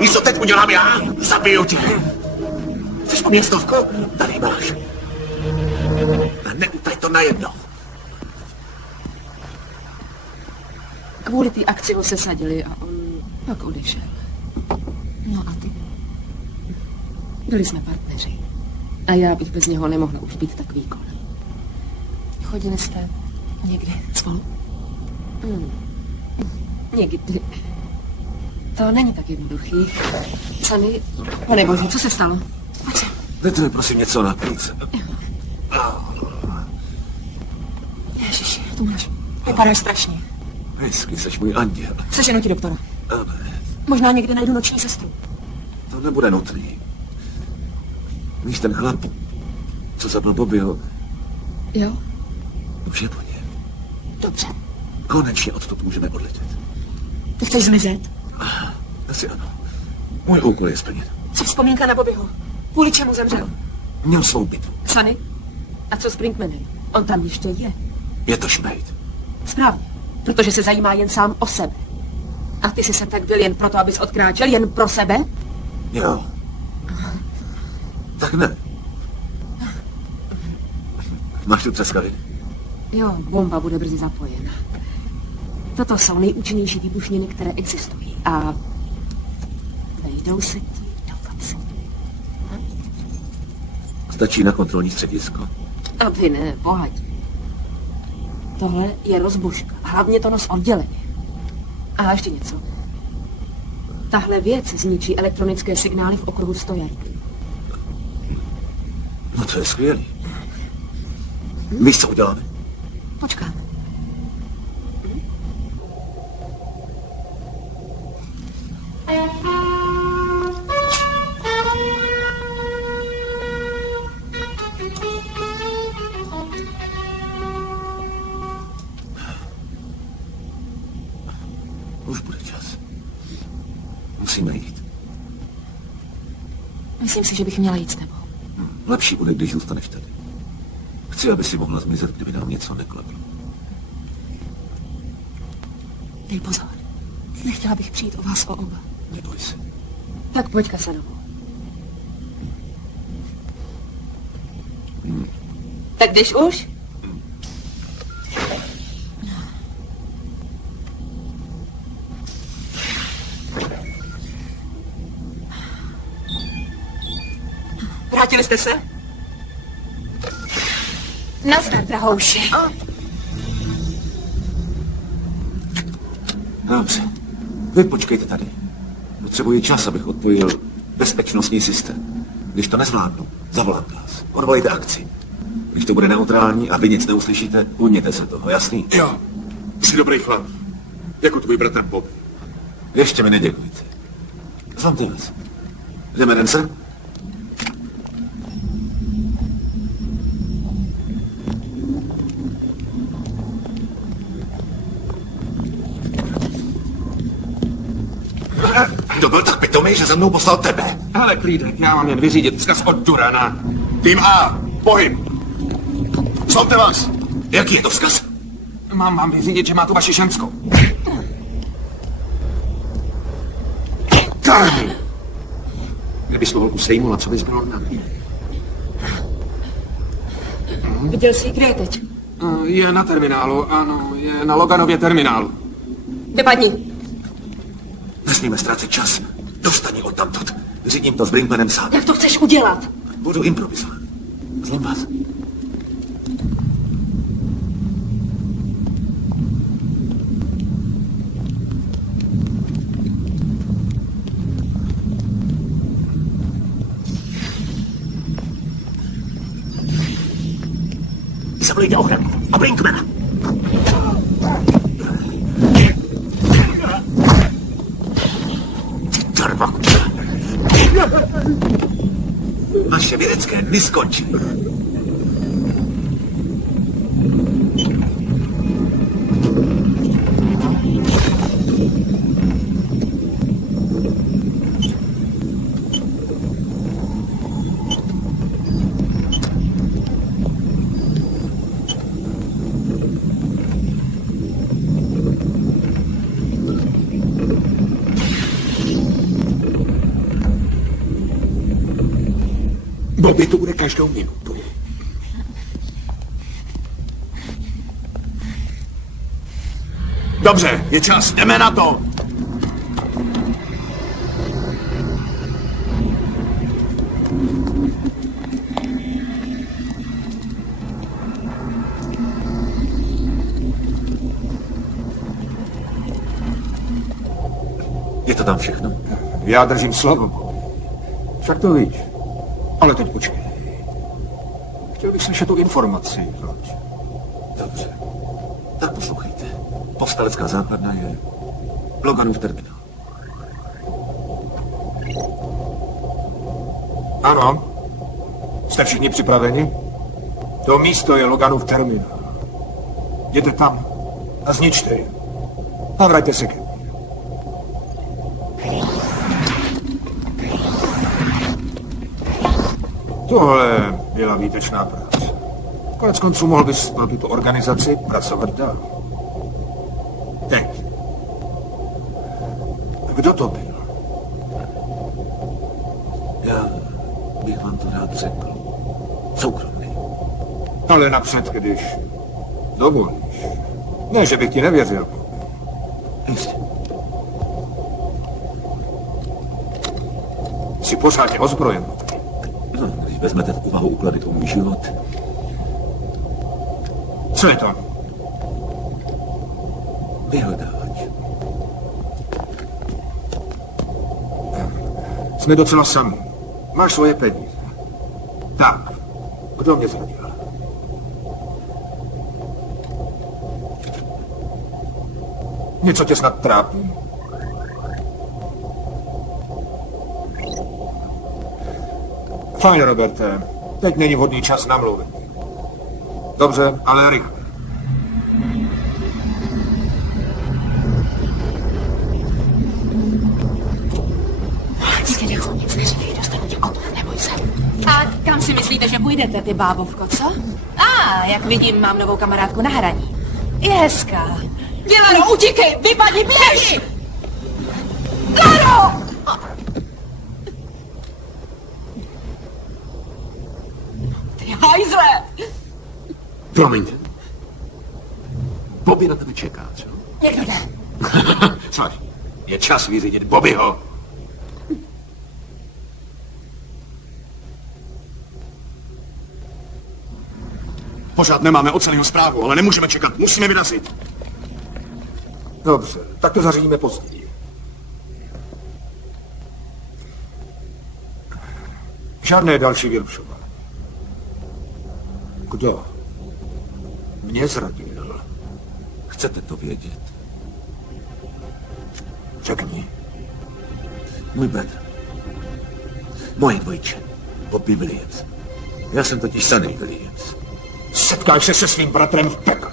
Víš, co teď udělám já? Zabiju tě. Chceš po mě 100? Tady máš. A neutrať to najednou. Kvůli té akci ho sesadili a on pak odešel. No a ty? Byli jsme partneři. A já bych bez něho nemohla už být tak výkonný. Chodili jste někdy spolu? Někdy. To není tak jednoduchý. Sunny, pane bože, co se stalo? Pojď sem. Dejte mi prosím něco na pít. Ježiši, tu máš. Vypadáš strašně. Hezky, seš můj anděl. Chceš jenom ti doktora? Ale Možná někde najdu noční sestru. to nebude nutný. Víš, ten chlap, co zabil Bobbyho, Jo? už je po něm. Dobře. Konečně odtud můžeme odletět. Ty chceš zmizet? Asi ano. Můj úkol je splněn. Co vzpomínka na Bobbyho? Kvůli čemu zemřel? Měl svou bitvu. Sunny? A co s Brinkmanem? On tam ještě je. Je to šmejd. Správně. Protože se zajímá jen sám o sebe. A ty jsi sem tak byl jen proto, abys odkráčel? Jen pro sebe? Jo. Tak ne. Máš tu třeskaviny? Jo, bomba bude brzy zapojena. Toto jsou nejúčinnější výbušniny, které existují. A vejdou se ti do kapsy. Stačí na kontrolní středisko. Aby ne, pohaď. Tohle je rozbuška. Hlavně to nos odděleně. A ještě něco. Tahle věc zničí elektronické signály v okruhu 100 yardů. No to je skvělý. Víš, co uděláme? Počkáme. Už bude čas. Musíme jít. Myslím si, že bych měla jít s tebou. Lepší bude, když zůstaneš tady. Chci, aby si mohla zmizet, kdyby nám něco neklaplo. Dej pozor. Nechtěla bych přijít o vás o oba. Neboj se. Tak pojď, Kasanovo. Tak jdeš už? Vrátili jste se? Nazdar, drahouši. Dobře. Vy počkejte tady. Potřebuji čas, abych odpojil bezpečnostní systém. Když to nezvládnu, zavolám vás. Odvolejte akci. Když to bude neutrální a vy nic neuslyšíte, ujměte se toho, jasný? Jo, jsi dobrý chlap. Jako tvůj bratr Bob. Ještě mi neděkujte. Zlomte vás. Jdeme, Dancer? Kdo byl tak pitomý, že za mnou poslal tebe? Hele, Klídek, já mám jen vyřídit vzkaz od Durana. Tým A, pohyb. Zlomte vás! Jaký je to vzkaz? Mám vám vyřídit, že má tu vaši ženskou. Carmen! Kdybys tu holku sejmula, co bys bylo na mě? Viděl jsi ji, kde je teď? Je na terminálu, ano, je na Loganově terminálu. Vypadni. Nesmíme ztrácet čas. Dostaň odtamtud. Řídím to s Brinkmanem sám. Jak to chceš udělat? Budu improvizovat. Zlom vás. Zavolejte ochranu a Brinkmana. Naše vědecké dny skončí. Bobby tu bude každou minutu. Dobře, je čas, jdeme na to! Je to tam všechno? Já držím slovo. Však to víš. Ale teď počkej. Chtěl bych slyšet tu informaci. Dobře. Tak poslouchejte. Povstalecká základna je Loganův terminál. Ano. Jste všichni připraveni? To místo je Loganův terminál. Jděte tam a zničte je. A vraťte se ke mně. Tohle byla výtečná práce. Konec konců mohl bys pro tuto organizaci pracovat dál. Teď. Kdo to byl? Já bych vám to rád řekl. Soukromý. Ale napřed, když dovolíš. Ne, že bych ti nevěřil. Jistě. Jsi pořádně ozbrojen. No, když vezmete v úvahu úklady o můj život, Co je to? vyhledávač. Jsme docela sami. Máš svoje peníze. Tak, kdo mě zradil? Něco tě snad trápí? Fajn, Roberte. Teď není vhodný čas na mluvení. Dobře, ale rychle. Stejně nic neříkej, dostanu tě odtud, neboj se. A kam si myslíte, že půjdete, ty bábovko, co? Jak vidím, mám novou kamarádku na hraní. Je hezká. Laro, utíkej, vypadni, běž! Laro! Ty hajzle! Promiňte. Bobby na tebe čeká, co? Někdo jde. Což? Je čas vyřídit Bobbyho. Pořád nemáme oceného zprávu, ale nemůžeme čekat. Musíme vyrazit. Dobře, tak to zařídíme později. Žádné další vyrušování. Kdo mě zradil? Chcete to vědět? Řekni. Můj bratr. Moje dvojče. Bobby Williams. Já jsem totiž Sunny Williams. Setkáš se se svým bratrem v pekle.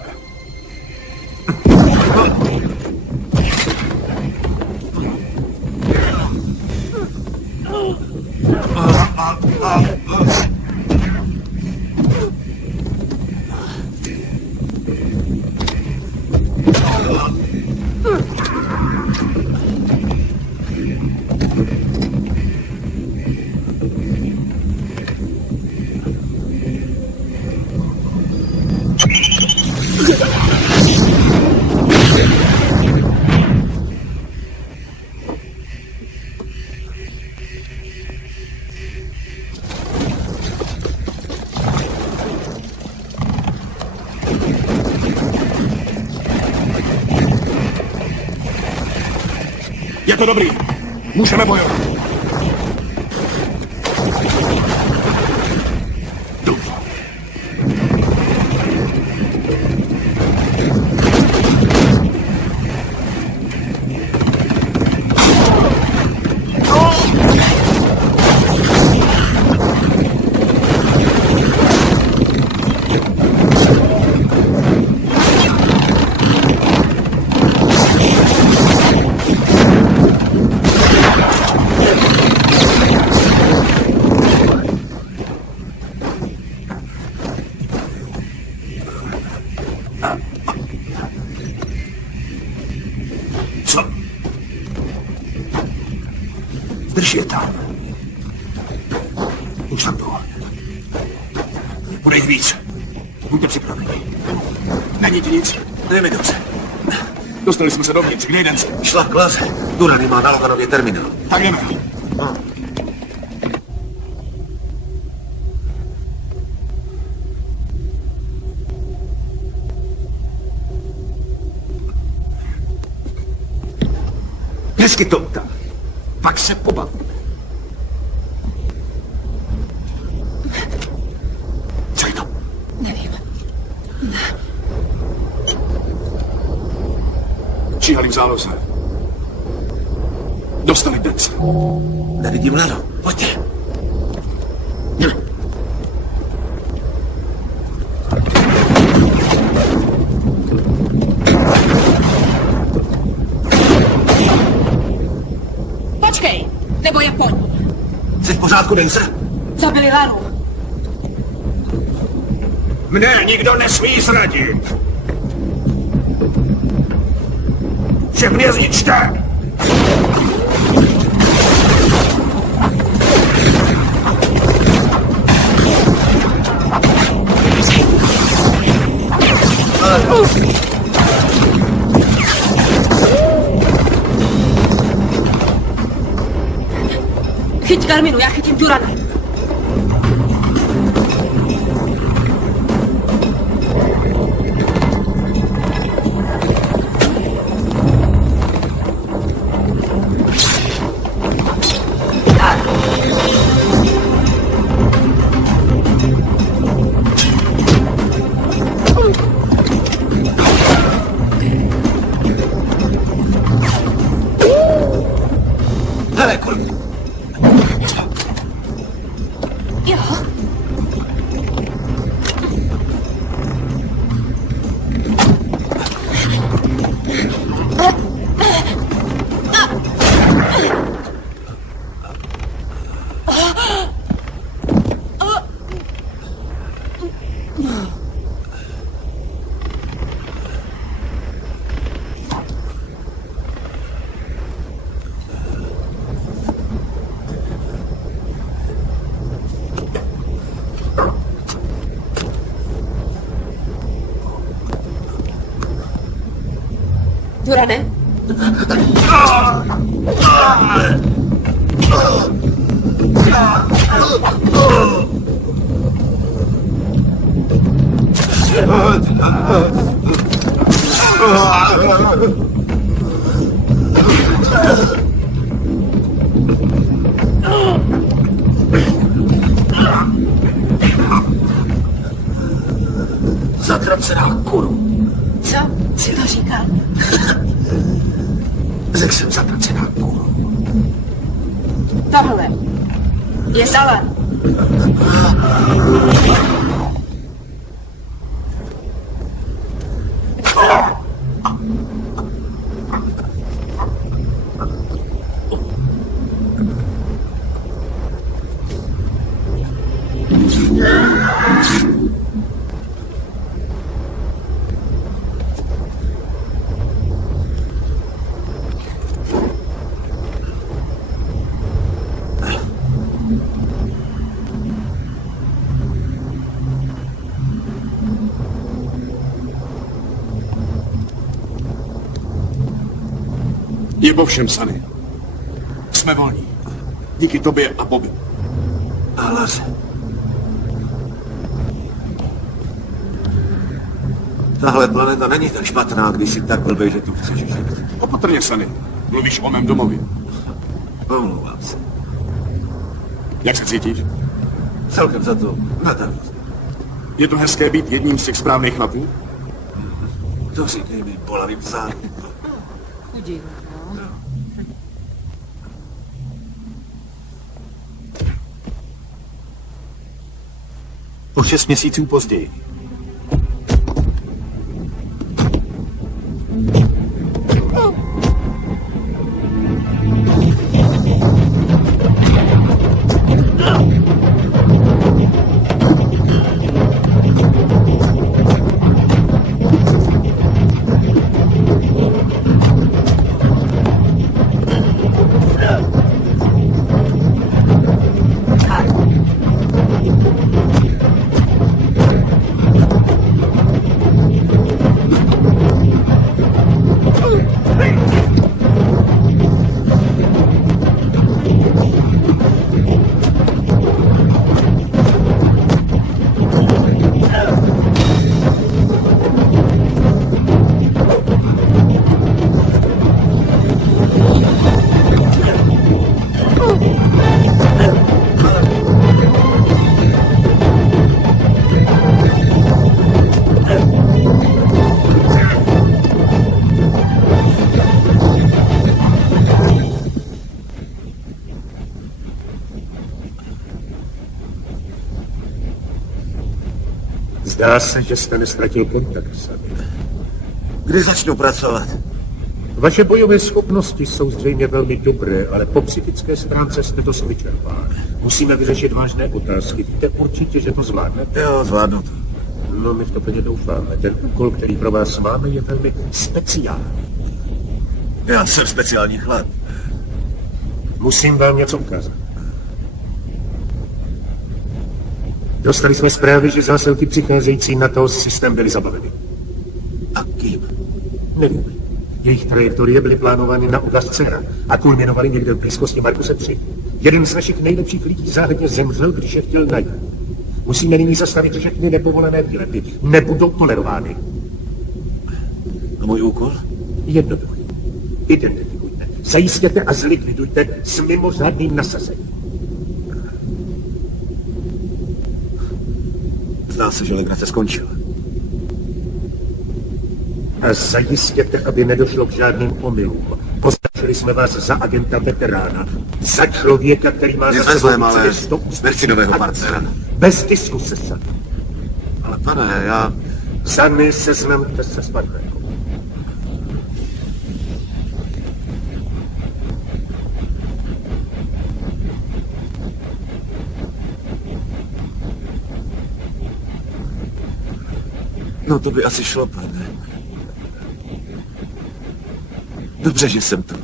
Je to dobrý. Můžeme bojovat. Doufám. Co? Drž je tam. Už tam jdu. Bude jich víc. Buďte připraveni. Není ti nic. Je mi dobře. Dostali jsme se dovnitř. Kde jeden se? Šla klas. Durany má na Loganově terminál. Tak jdeme. Hezky to tam. Pak se pobavíme. Co je to? Nevím. Číhali v záloze. Dostali Dance. Nevidím Lano. Pojďte. Počkej, nebo je po ní. Jsi v pořádku, Dance? Zabili Laru. Mne nikdo nesmí zradit. Všechny je zničte. Chyť Carminu, já chytím Durana. Hele, kolik. Jo. Durane? Zatracená kuru. Co? Si to říkal? Řekl jsem zatracená kuru. Tohle je Zalan. Je po všem, Sunny. Jsme volní. Díky tobě a Bobby. Ale... Tahle planeta není tak špatná, když si tak blbej, že tu chceš žít. Opatrně, Sunny. Mluvíš o mém domově. Omlouvám se. Jak se cítíš? Celkem za to nadaru. Je to hezké být jedním z těch správných chlapů? To říkej mi bolavým zádem. Chudinko. O 6 měsíců později. Zdá se, že jste nestratil kontakt s námi. Kdy začnu pracovat? Vaše bojové schopnosti jsou zřejmě velmi dobré, ale po psychické stránce jste to vyčerpán. Musíme vyřešit vážné otázky. Víte určitě, že to zvládnete? Jo, zvládnu to. No, my v to plně doufáme. Ten úkol, který pro vás máme, je velmi speciální. Já jsem speciální chlap. Musím vám něco ukázat. Dostali jsme zprávy, že zásilky přicházející na to systém byly zabaveny. A kým? Nevíme. Jejich trajektorie byly plánovány na oblast Cera a kulminovaly někde v blízkosti Markuse 3. Jeden z našich nejlepších lidí záhadně zemřel, když je chtěl najít. Musíme nyní zastavit všechny nepovolené výlety. Nebudou tolerovány. A můj úkol? Jednoduchý. Identifikujte, zajistěte a zlikvidujte s mimořádným nasazením. Zdá se, že legrace skončila. A zajistěte, aby nedošlo k žádným omylům. Poznačili jsme vás za agenta veterána, za člověka, který má Mě za sebou zvezlem, ale více než 100 úspěšných nechci nového akcí. partnera. Bez diskuse se. Ale pane, já... Sami seznamte se s partnerkou. No to by asi šlo, pane. Dobře, že jsem tu.